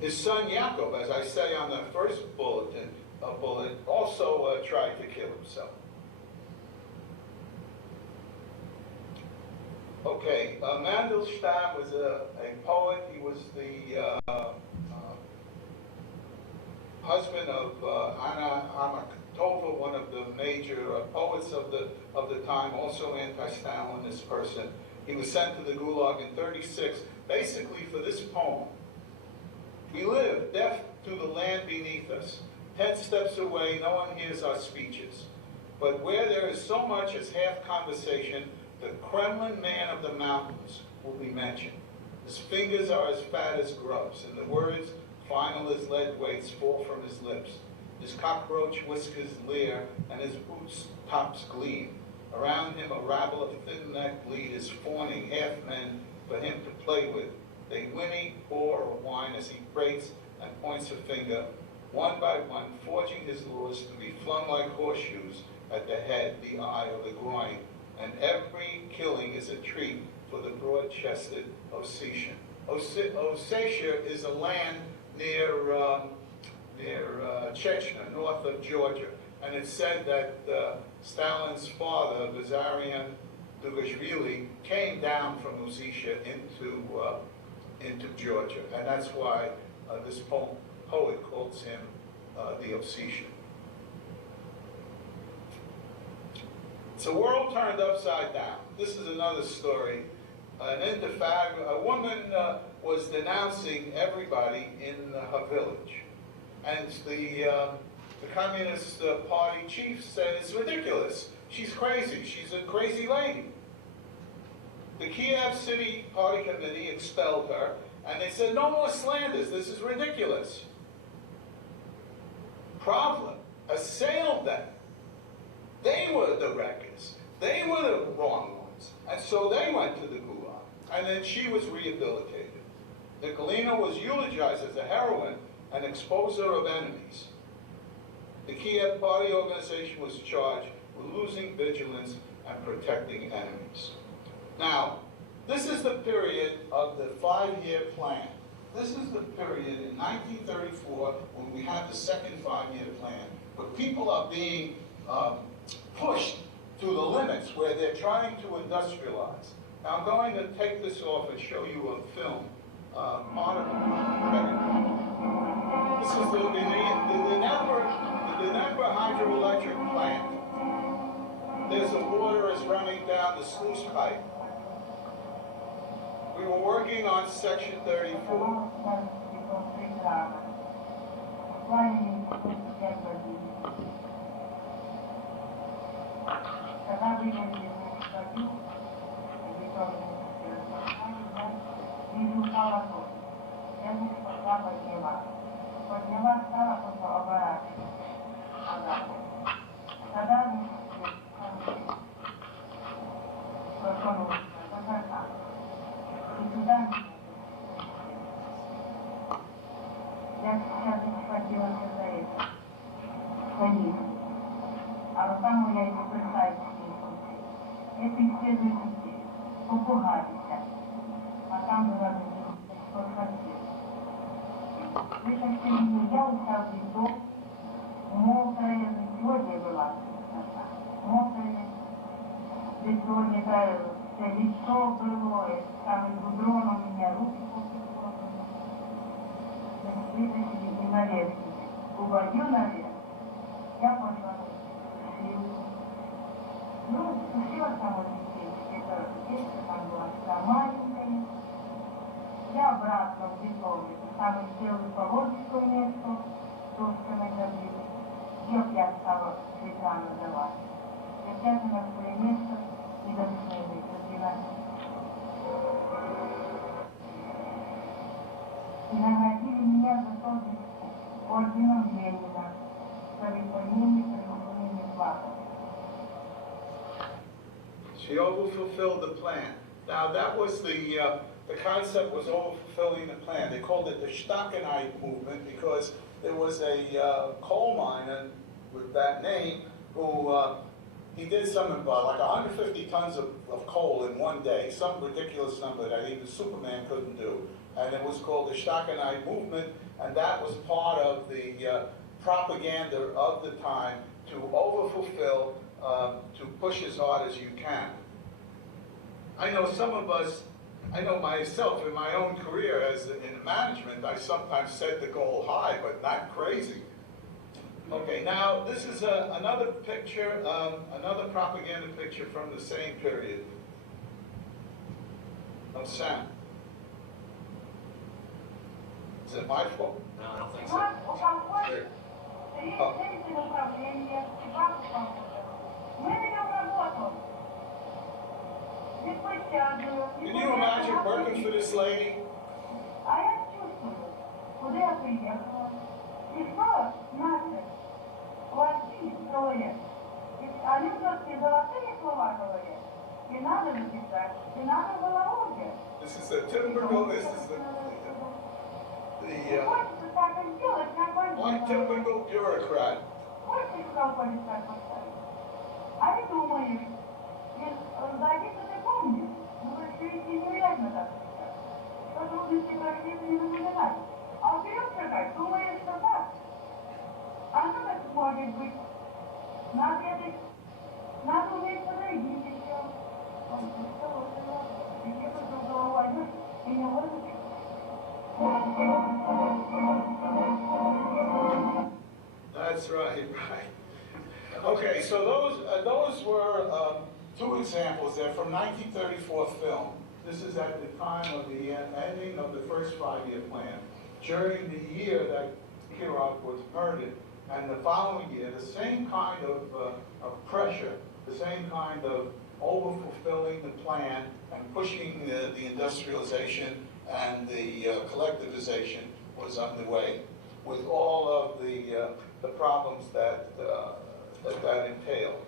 His son Yaakov, as I say on the first bullet, also tried to kill himself. Okay, Mandelstam was a poet. He was the husband of Anna Amakhtova, one of the major poets of the time, also anti-Stalinist person. He was sent to the Gulag in '36, basically for this poem. We live, deaf to the land beneath us. 10 steps away, no one hears our speeches. But where there is so much as half conversation, the Kremlin man of the mountains will be mentioned. His fingers are as fat as grubs, and the words, final as lead weights, fall from his lips. His cockroach whiskers leer, and his boots tops gleam. Around him a rabble of thin-necked leaders fawning half-men for him to play with. They whinny, pour, or whine as he breaks and points a finger, one by one, forging his lures to be flung like horseshoes at the head, the eye, or the groin. And every killing is a treat for the broad-chested Ossetian. Ossetia is a land near Chechnya, north of Georgia. And it's said that Stalin's father, Vissarion Dugashvili, came down from Ossetia into Georgia, and that's why this poet calls him the Ossetian. It's a world turned upside down. This is another story. An intifada, a woman was denouncing everybody in her village, and the Communist Party chief said, it's ridiculous. She's crazy. She's a crazy lady. The Kiev City Party Committee expelled her, and they said, no more slanders, this is ridiculous. Problem assailed them. They were the wreckers. They were the wrong ones. And so they went to the Gulag, and then she was rehabilitated. Nikolina was eulogized as a heroine, an exposer of enemies. The Kiev Party organization was charged with losing vigilance and protecting enemies. Now, this is the period of the 5-year plan. This is the period in 1934 when we had the second 5-year plan, where people are being pushed to the limits, where they're trying to industrialize. Now, I'm going to take this off and show you a film. This is the Denver hydroelectric plant. There's the water is running down the sluice pipe. We were working on section 34. Я участвую в мокрой сегодня была. Мокрой. Ведь сегодня лицо было, там гудрон у меня, руки вытащили наверх. Уводил наверх. Я пошла. Ну, спустилась там вот здесь, там была такая маленькая. Я обратно в бетоне. Там сделали поворотное место, толстое забили. И я стала цветами давать. И опять на свое место и до следует разбирать. И наградили меня за то, орденом Ленина, за выполнение плана. She overfulfilled the plan. Now that was the concept was overfulfilling the plan. They called it the Stackenite movement because there was a coal miner with that name who he did something about like 150 tons of coal in one day, some ridiculous number that even Superman couldn't do. And it was called the Stackenite movement, and that was part of the propaganda of the time to overfulfill, to push as hard as you can. I know some of us, I know myself in my own career as in management, I sometimes set the goal high, but not crazy. Okay, now this is another picture, another propaganda picture from the same period of Sam. Is it my fault? No, I don't think so. Sure. Can you imagine working for this lady? А я чувствую, куда я приехала. И что наши плохие человек. Они просто золотые слова говорят. Не надо записать, не надо было уже. This is the typical, this is the Хочется так и сделать, one typical bureaucrat. Хочешь колокольник так поставить? А не думаешь. Задница ты помнишь? Ну, вообще, невероятно так. Что трудности прошли, ты не запоминаешь. А вперед шагать, думаешь, что так? А что так может быть? Надо уметь подойдить еще. И я потом головой возьмешь, и не возьмешь. That's right, right. Okay, so those were two examples there from 1934 film. This is at the time of the ending of the first five-year plan. During the year that Kirov was murdered, and the following year, the same kind of pressure, the same kind of over-fulfilling the plan and pushing the industrialization and the collectivization was underway, with all of the problems that entailed.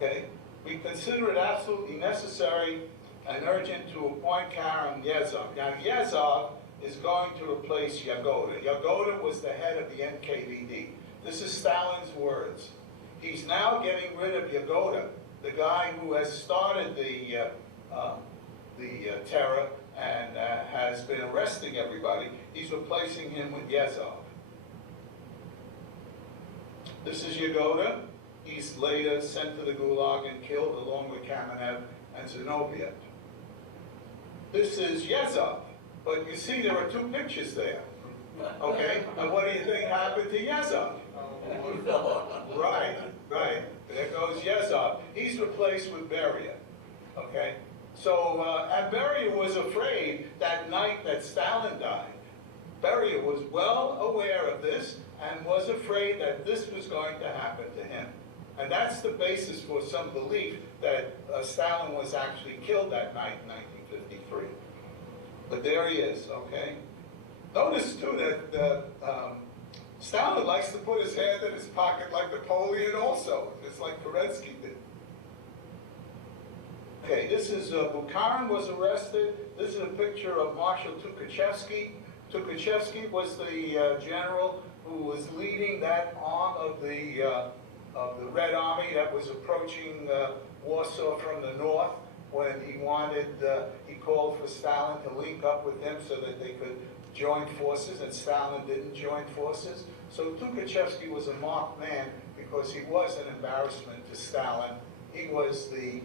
Okay, we consider it absolutely necessary and urgent to appoint Karen Yezhov. Now, Yezhov is going to replace Yagoda. Yagoda was the head of the NKVD. This is Stalin's words. He's now getting rid of Yagoda, the guy who has started the terror and has been arresting everybody. He's replacing him with Yezhov. This is Yagoda. He's later sent to the Gulag and killed along with Kamenev and Zinoviev. This is Yezhov, but you see there are two pictures there. Okay, and what do you think happened to Yezhov? Right, right. There goes Yezhov. He's replaced with Beria. Okay, so and Beria was afraid that night that Stalin died. Beria was well aware of this and was afraid that this was going to happen to him. And that's the basis for some belief that Stalin was actually killed that night in 1953. But there he is, okay? Notice, too, that Stalin likes to put his hand in his pocket like Napoleon also, just like Kerensky did. Okay, this is Bukharin was arrested. This is a picture of Marshal Tukhachevsky. Tukhachevsky was the general who was leading that arm of the Red Army that was approaching Warsaw from the north. when he wanted, he called for Stalin to link up with him so that they could join forces, and Stalin didn't join forces. So Tukhachevsky was a marked man because he was an embarrassment to Stalin. He was the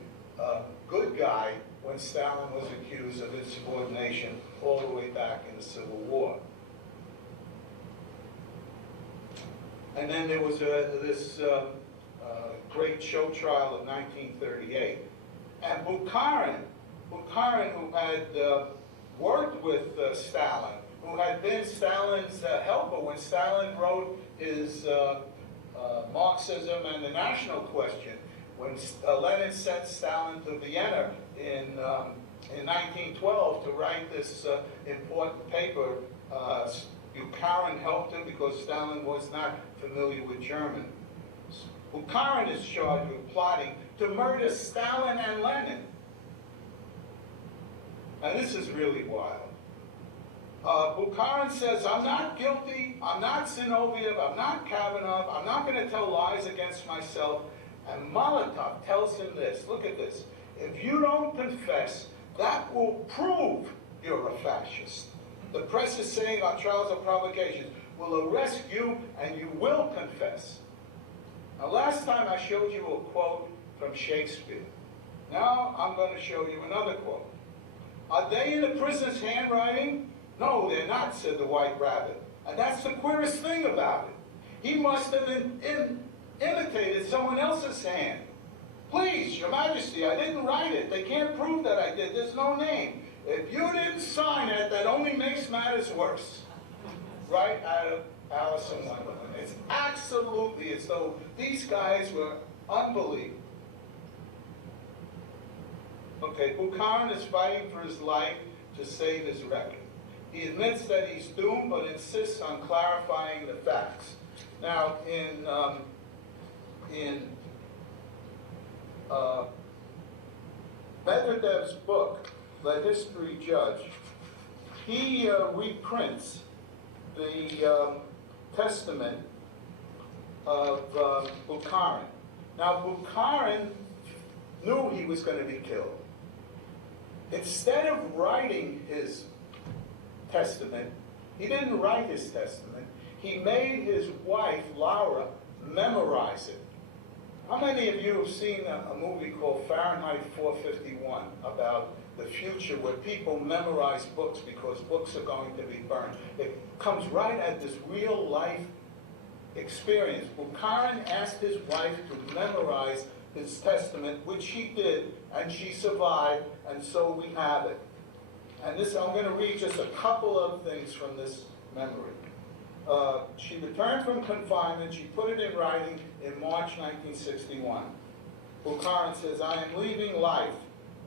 good guy when Stalin was accused of insubordination all the way back in the Civil War. And then there was this great show trial of 1938. And Bukharin, who had worked with Stalin, who had been Stalin's helper when Stalin wrote his Marxism and the National Question, when Lenin sent Stalin to Vienna in 1912 to write this important paper, Bukharin helped him because Stalin was not familiar with German. Bukharin is charged with plotting to murder Stalin and Lenin. And this is really wild. Bukharin says, I'm not guilty, I'm not Zinoviev, I'm not Kamenev, I'm not going to tell lies against myself. And Molotov tells him this, look at this, if you don't confess, that will prove you're a fascist. The press is saying on trials of provocation, we'll arrest you and you will confess. Now, last time I showed you a quote from Shakespeare. Now I'm going to show you another quote. Are they in the prisoner's handwriting? No, they're not, said the White Rabbit. And that's the queerest thing about it. He must have imitated someone else's hand. Please, Your Majesty, I didn't write it. They can't prove that I did. There's no name. If you didn't sign it, that only makes matters worse. Right out of Alice in Wonderland. It's absolutely as though these guys were unbelievable. Okay, Bukharin is fighting for his life to save his record. He admits that he's doomed, but insists on clarifying the facts. Now, in Medvedev's book, The History Judge, he reprints the testament of Bukharin. Now, Bukharin knew he was going to be killed. Instead of writing his testament, he didn't write his testament. He made his wife, Laura, memorize it. How many of you have seen a movie called Fahrenheit 451 about the future where people memorize books because books are going to be burned? It comes right at this real life experience. Bukharin asked his wife to memorize his testament, which she did, and she survived, and so we have it. And this, I'm going to read just a couple of things from this memory. She returned from confinement. She put it in writing in March 1961. Bukharin says, I am leaving life.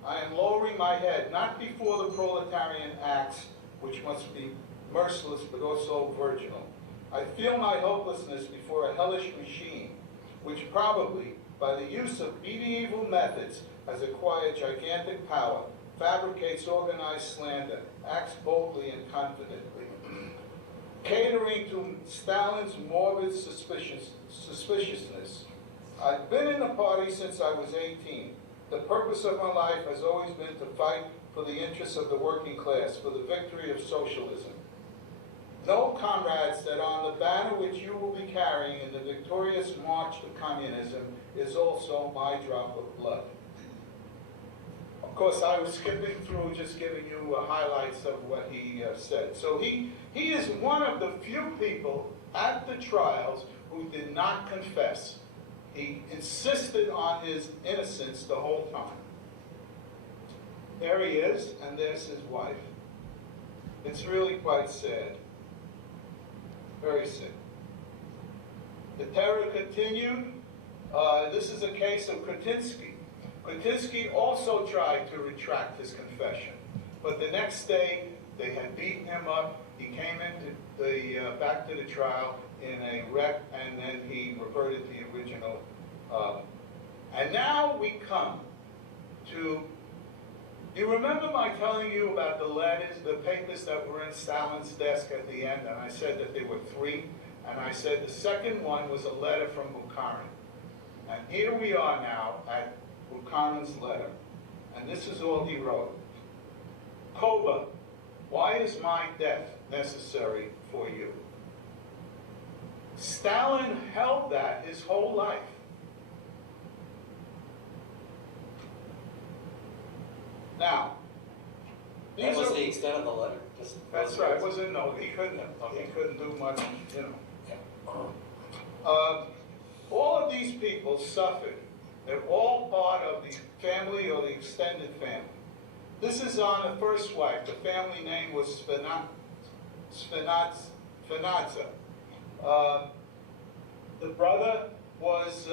I am lowering my head, not before the proletarian acts, which must be merciless but also virginal. I feel my hopelessness before a hellish machine, which probably, by the use of medieval methods, has acquired gigantic power, fabricates organized slander, acts boldly and confidently, catering to Stalin's morbid suspiciousness. I've been in the party since I was 18. The purpose of my life has always been to fight for the interests of the working class, for the victory of socialism. Know, comrades, that on the banner which you will be carrying in the victorious march to communism is also my drop of blood. Of course, I was skipping through, just giving you highlights of what he said. So he is one of the few people at the trials who did not confess. He insisted on his innocence the whole time. There he is, and there's his wife. It's really quite sad. Very sick. The terror continued. This is a case of Kretinsky. Kretinsky also tried to retract his confession, but the next day they had beaten him up. He came into the back to the trial in a wreck, and then he reverted to the original. And now we come to. You remember my telling you about the letters, the papers that were in Stalin's desk at the end, and I said that there were 3, and I said the second one was a letter from Bukharin. And here we are now at Bukharin's letter. And this is all he wrote. Koba, why is my death necessary for you? Stalin held that his whole life. Now, That was the extent of the letter? Just that's right, it wasn't, no, he couldn't do much, you know. All of these people suffered. They're all part of the family or the extended family. This is on the first wife. The family name was Svenatza. The brother was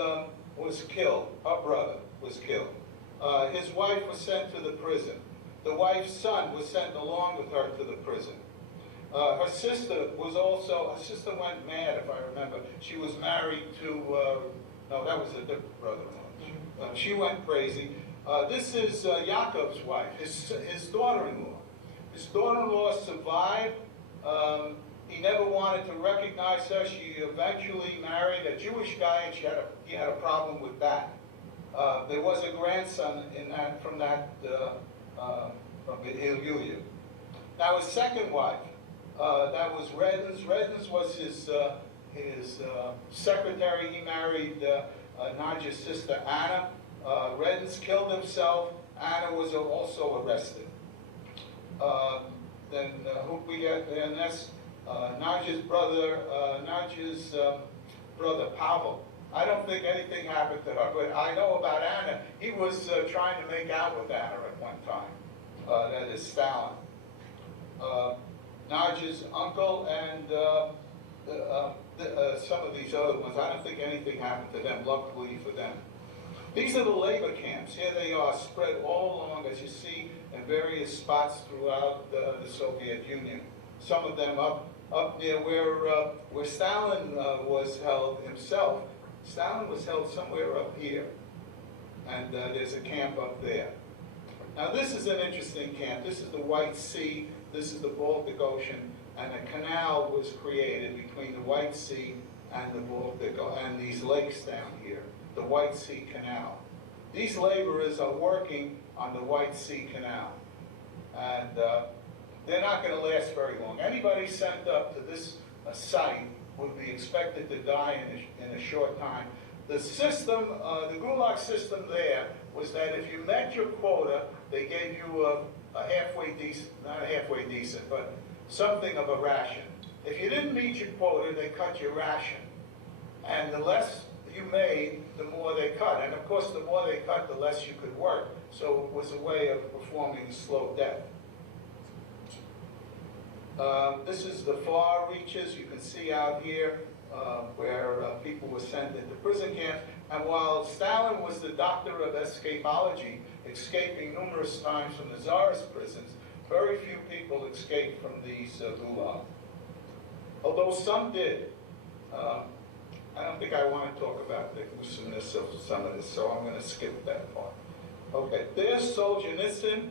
killed. Her brother was killed. His wife was sent to the prison. The wife's son was sent along with her to the prison. Her sister went mad, if I remember. She was married to, no, that was a different brother-in-law. She went crazy. This is Yaakov's wife, his daughter-in-law. His daughter-in-law survived. He never wanted to recognize her. She eventually married a Jewish guy, and he had a problem with that. There was a grandson from Ilgulia. Now his second wife, that was Redden's. Redden's was his secretary. He married Nadja's sister Anna. Redden's killed himself. Anna was also arrested. Then who we got? And that's Nadja's brother Pavel. I don't think anything happened to her, but I know about Anna. He was trying to make out with Anna at one time. That is Stalin. Nadja's uncle and some of these other ones. I don't think anything happened to them, luckily for them. These are the labor camps. Here they are, spread all along, as you see, in various spots throughout the Soviet Union. Some of them up near where Stalin was held himself. Stalin was held somewhere up here, and there's a camp up there. Now this is an interesting camp. This is the White Sea, this is the Baltic Ocean, and a canal was created between the White Sea and the Baltic, and these lakes down here, the White Sea Canal. These laborers are working on the White Sea Canal, and they're not going to last very long. Anybody sent up to this site would be expected to die in a short time. The system, the Gulag system there, was that if you met your quota, they gave you a halfway decent, not a halfway decent, but something of a ration. If you didn't meet your quota, they cut your ration. And the less you made, the more they cut. And of course, the more they cut, the less you could work. So it was a way of performing a slow death. This is the far reaches. You can see out here where people were sent into prison camps. And while Stalin was the doctor of escapology, escaping numerous times from the Tsarist prisons, very few people escaped from these gulag. Although some did. I don't think I want to talk about the gruesomeness of some of this, so I'm going to skip that part. Okay, there's Solzhenitsyn.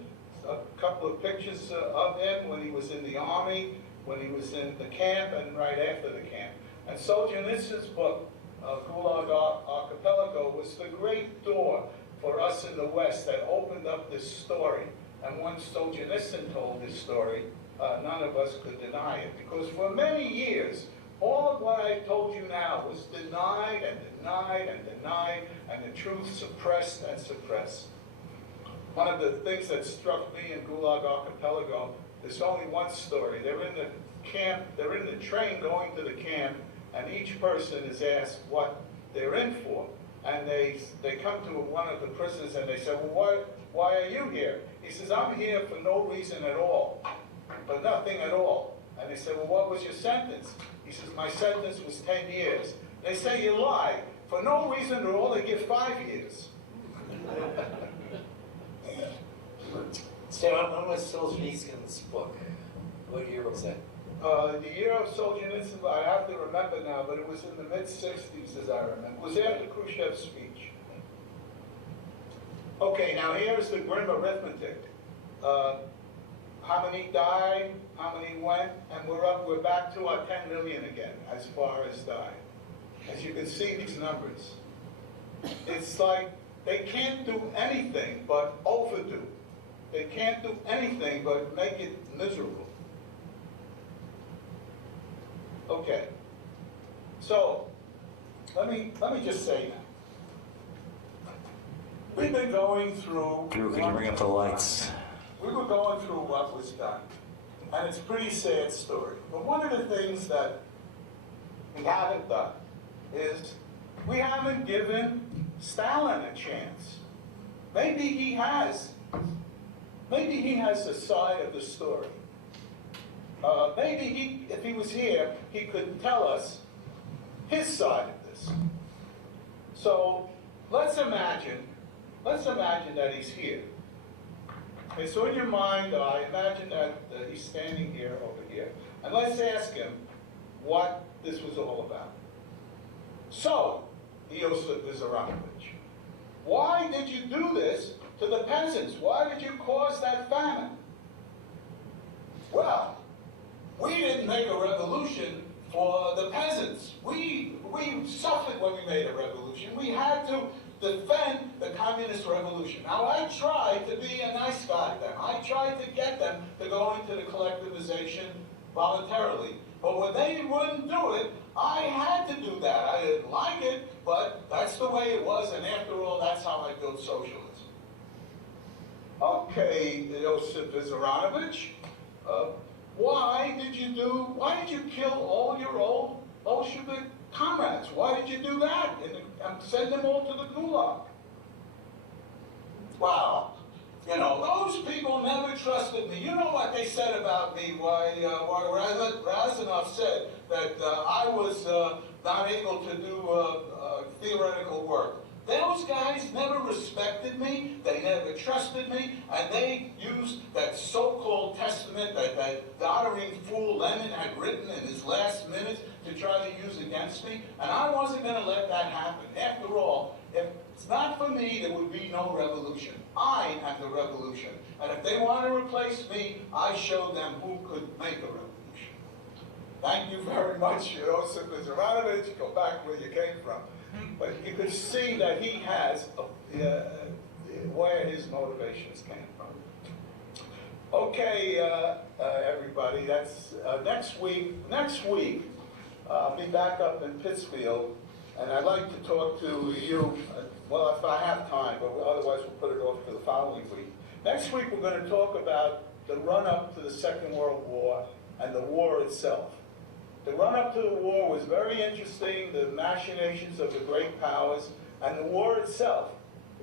A couple of pictures of him when he was in the army, when he was in the camp, and right after the camp. And Solzhenitsyn's book, Gulag Archipelago, was the great door for us in the West that opened up this story. And once Solzhenitsyn told his story, none of us could deny it. Because for many years, all of what I told you now was denied and denied and denied, and the truth suppressed and suppressed. One of the things that struck me in Gulag Archipelago, there's only one story. They're in the camp, they're in the train going to the camp, and each person is asked what they're in for. And they come to one of the prisoners and they say, well, why are you here? He says, I'm here for no reason at all, for nothing at all. And they say, well, what was your sentence? He says, my sentence was 10 years. They say, you lie. For no reason at all, they give 5 years. So when was Solzhenitsyn's book? What year was that? The year of Solzhenitsyn, I have to remember now, but it was in the mid-60s, as I remember. It was after Khrushchev's speech. Okay, now here's the grim arithmetic. How many died, how many went, and we're back to our 10 million again, as far as died. As you can see these numbers. It's like they can't do anything but overdo. They can't do anything but make it miserable. Okay. So, let me just say that. We've been going through... Drew, can you bring up the lights? We were going through what was done, and it's a pretty sad story. But one of the things that we haven't done is we haven't given Stalin a chance. Maybe he has a side of the story. Maybe if he was here, he could tell us his side of this. So let's imagine that he's here. Okay, so in your mind, I imagine that he's standing here, over here, and let's ask him what this was all about. So, Osher Vissarionovich, why did you do this to the peasants? Why did you cause that famine? Well, we didn't make a revolution for the peasants. We suffered when we made a revolution. We had to defend the communist revolution. Now, I tried to be a nice guy to them. I tried to get them to go into the collectivization voluntarily. But when they wouldn't do it, I had to do that. I didn't like it, but that's the way it was, and after all, that's how I built socialism. Okay, Osher Vissarionovich, why did you kill all your old Bolshevik comrades? Why did you do that and send them all to the Gulag? Wow. You know, those people never trusted me. You know what they said about me, why Razanov said that I was not able to do theoretical work. Those guys never respected me, they never trusted me, and they used that so-called testament that doddering fool Lenin had written in his last minutes to try to use against me, and I wasn't going to let that happen. After all, if it's not for me, there would be no revolution. I am the revolution, and if they want to replace me, I showed them who could make a revolution. Thank you very much, Osher Vissarionovich. Go back where you came from. But you could see that he has where his motivations came from. Okay, everybody, that's next week. Next week, I'll be back up in Pittsfield, and I'd like to talk to you, well, if I have time, but otherwise we'll put it off to the following week. Next week, we're going to talk about the run-up to the Second World War and the war itself. The run-up to the war was very interesting, the machinations of the great powers, and the war itself.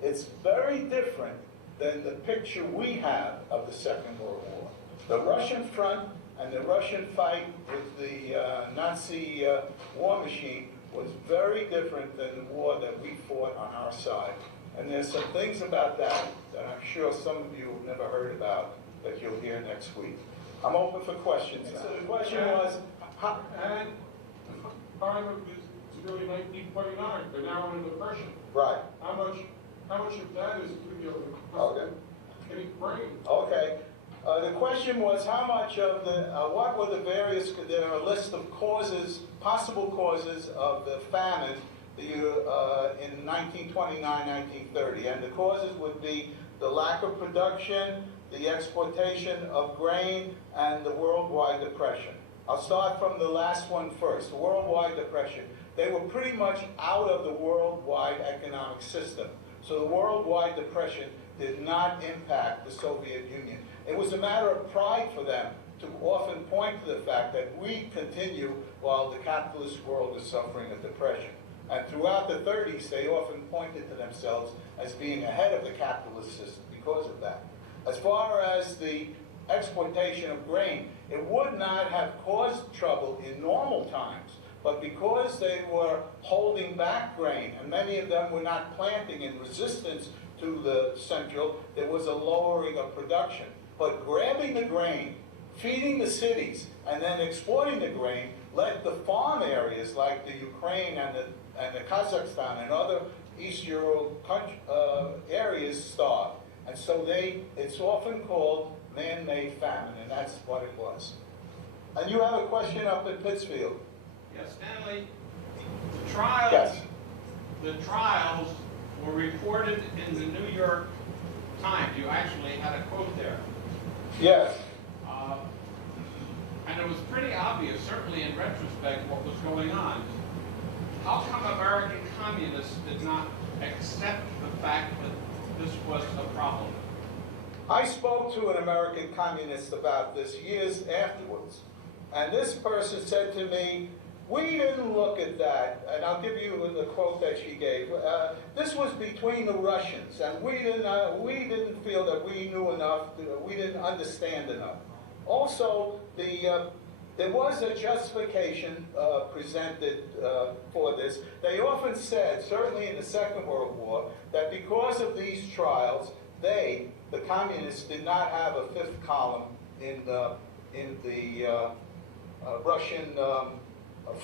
It's very different than the picture we have of the Second World War. The Russian front and the Russian fight with the Nazi war machine was very different than the war that we fought on our side. And there's some things about that that I'm sure some of you have never heard about that you'll hear next week. I'm open for questions. So the question was, and the time of this is really 1929. They're now in a depression. right, How much of that is okay. getting brain? Okay. The question was how much of the, what were the various, there are a list of causes, possible causes of the famine in 1929, 1930. And the causes would be the lack of production, the exportation of grain, and the worldwide depression. I'll start from the last one first, the worldwide depression. They were pretty much out of the worldwide economic system. So the worldwide depression did not impact the Soviet Union. It was a matter of pride for them to often point to the fact that we continue while the capitalist world is suffering a depression. And throughout the 30s, they often pointed to themselves as being ahead of the capitalist system because of that. As far as the exportation of grain, it would not have caused trouble in normal times, but because they were holding back grain, and many of them were not planting in resistance to the Central, there was a lowering of production. But grabbing the grain, feeding the cities, and then exporting the grain let the farm areas like the Ukraine and the Kazakhstan and other East Euro areas starve. And so it's often called man-made famine, and that's what it was. And you have a question up in Yes, Stanley, the trials, Yes. the trials were reported in the New York Times. You actually had a quote there. Yes. And it was pretty obvious, certainly in retrospect, what was going on. How come American communists did not accept the fact that this was a problem? I spoke to an American communist about this years afterwards, and this person said to me, "We didn't look at that," and I'll give you the quote that she gave. This was between the Russians, and we didn't feel that we knew enough, we didn't understand enough. Also, there was a justification presented for this. They often said, certainly in the Second World War, that because of these trials, the communists, did not have a fifth column in the Russian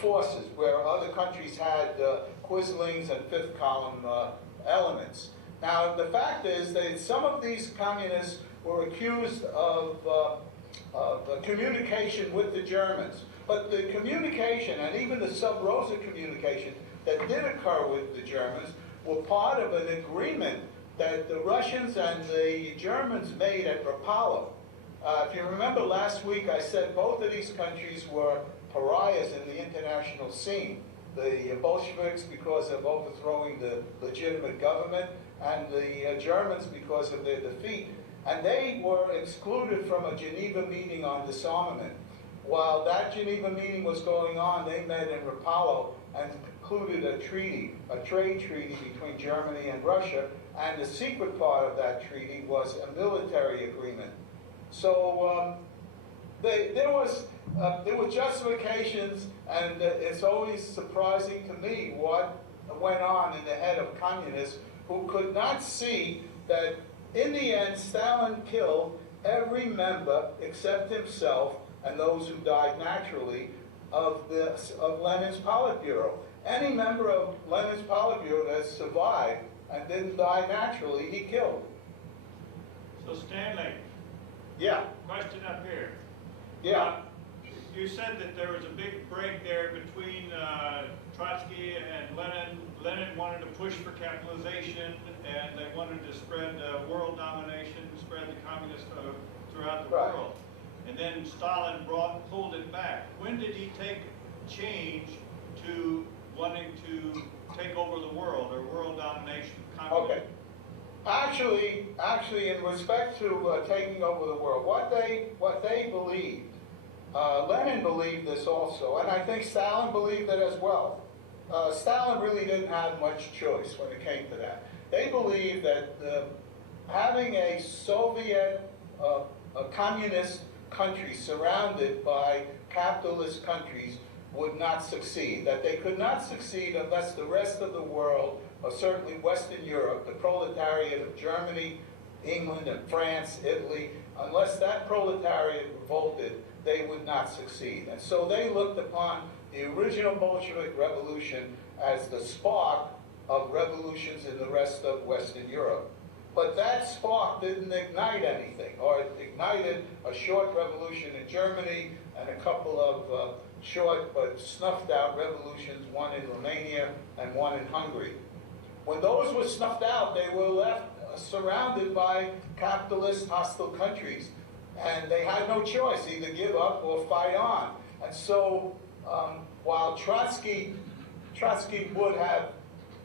forces, where other countries had quislings and fifth column elements. Now, the fact is that some of these communists were accused of communication with the Germans. But the communication, and even the sub rosa communication that did occur with the Germans, were part of an agreement that the Russians and the Germans made at Rapallo. If you remember last week, I said both of these countries were pariahs in the international scene. The Bolsheviks because of overthrowing the legitimate government, and the Germans because of their defeat. And they were excluded from a Geneva meeting on disarmament. While that Geneva meeting was going on, they met in Rapallo and concluded a treaty, a trade treaty between Germany and Russia, and the secret part of that treaty was a military agreement. So there were justifications, and it's always surprising to me what went on in the head of communists who could not see that in the end Stalin killed every member except himself and those who died naturally of Lenin's Politburo. Any member of Lenin's Politburo that survived and didn't die naturally, he killed. So Stanley, Yeah, question up here. yeah. You said that there was a big break there between Trotsky and Lenin. Lenin wanted to push for capitalization, and they wanted to spread world domination, spread the communists throughout the Right. world. And then Stalin pulled it back. When did he take change to wanting to take over the world, or world domination? Okay. Actually, in respect to taking over the world, what they believed, Lenin believed this also, and I think Stalin believed it as well. Stalin really didn't have much choice when it came to that. They believed that having a Soviet, a communist country surrounded by capitalist countries would not succeed, that they could not succeed unless the rest of the world, or certainly Western Europe, the proletariat of Germany, England, and France, Italy, unless that proletariat revolted, they would not succeed. And so they looked upon the original Bolshevik Revolution as the spark of revolutions in the rest of Western Europe. But that spark didn't ignite anything, or it ignited a short revolution in Germany and a couple of short but snuffed out revolutions, one in Romania and one in Hungary. When those were snuffed out, they were left surrounded by capitalist hostile countries. And they had no choice, either give up or fight on. And so, while Trotsky would have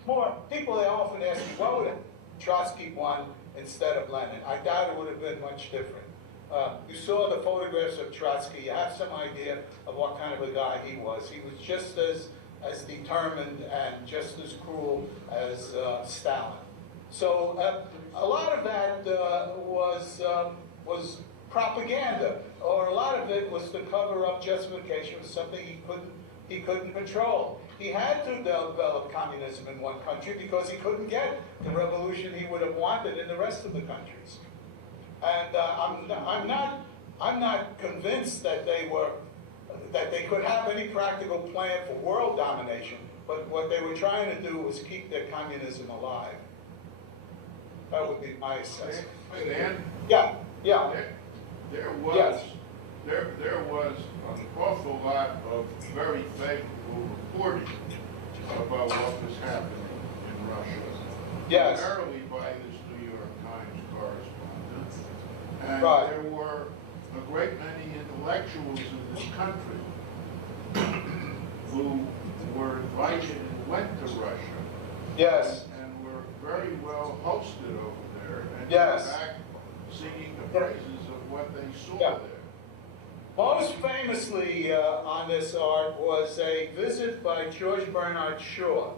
more, people they often ask me, what would Trotsky won instead of Lenin? I doubt it would have been much different. You saw the photographs of Trotsky, you have some idea of what kind of a guy he was. He was just as determined and just as cruel as Stalin. So a lot of that was propaganda, or a lot of it was to cover up justification for something he couldn't control. He had to develop communism in one country because he couldn't get the revolution he would have wanted in the rest of the countries. And I'm not convinced that they could have any practical plan for world domination. But what they were trying to do was keep their communism alive. That would be my assessment. Hey, Dan? Yeah, yeah. There was Yes. there was an awful lot of very favorable reporting about what was happening in Russia. Yes. primarily by this New York Times correspondent. And Right. there were a great many intellectuals in this country who were invited and went to Russia Yes. and were very well hosted over there and Yes. came back singing the praises of what they saw Yeah. there. Most famously on this art was a visit by George Bernard Shaw.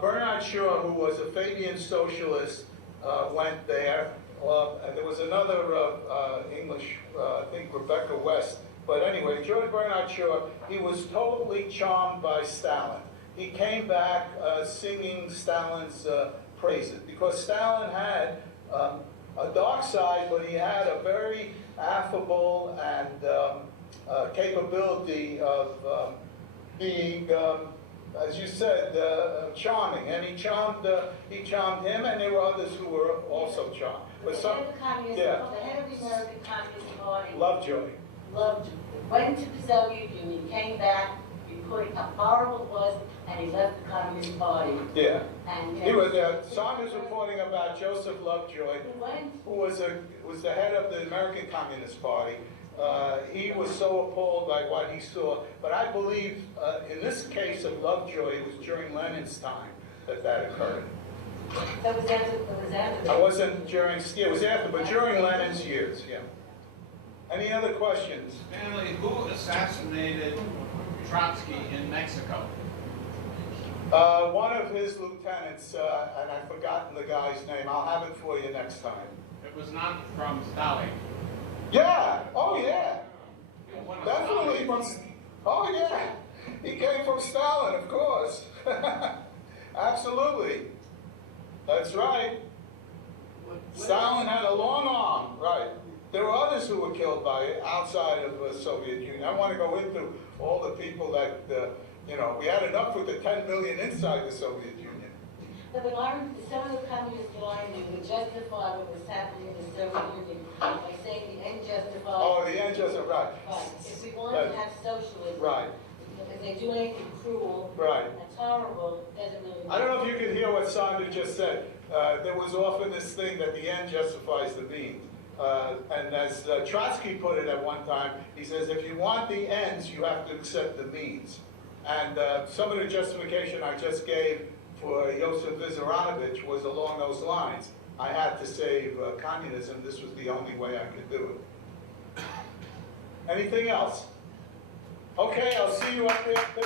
Bernard Shaw, who was a Fabian socialist, went there. And there was another English, I think Rebecca West. But anyway, George Bernard Shaw, he was totally charmed by Stalin. He came back singing Stalin's praises because Stalin had a dark side, but he had a very affable and capability of being, as you said, charming. And he charmed him, and there were others who were also charmed. But The some, head of the Communist, yeah, the head of the American Communist Party Lovejoy. went to the Soviet Union, came back, reporting how horrible it was, and he left the Communist Party. Yeah. And He was, Sandra's reporting about Joseph Lovejoy, He went. who was the head of the American Communist Party. He was so appalled by what he saw, but I believe in this case of Lovejoy, it was during Lenin's time that occurred. That was after. I wasn't during, yeah, it was after, but during Lenin's years, yeah. Any other questions? Stanley, who assassinated Trotsky in Mexico? One of his lieutenants, and I've forgotten the guy's name, I'll have it for you next time. It was not from Stalin. Yeah, oh yeah. One of Definitely Stalin's. from, oh yeah, he came from Stalin, of course. Absolutely, that's right. Stalin had a long arm, right. There were others who were killed by it outside of the Soviet Union. I want to go into all the people that, you know, we had enough with the 10 million inside the Soviet Union. But some of the communist alliances would justify what was happening in the Soviet Union by saying the end justifies. Oh, the end just, right. Right. If we wanted to have socialism. Right. If they do anything cruel. Right. And horrible, doesn't really matter. I don't know if you can hear what Sandra just said. There was often this thing that the end justifies the means. And as Trotsky put it at one time, he says, if you want the ends, you have to accept the means. And some of the justification I just gave for Josef Vissarionovich was along those lines. I had to save communism. This was the only way I could do it. Anything else? Okay, I'll see you up there.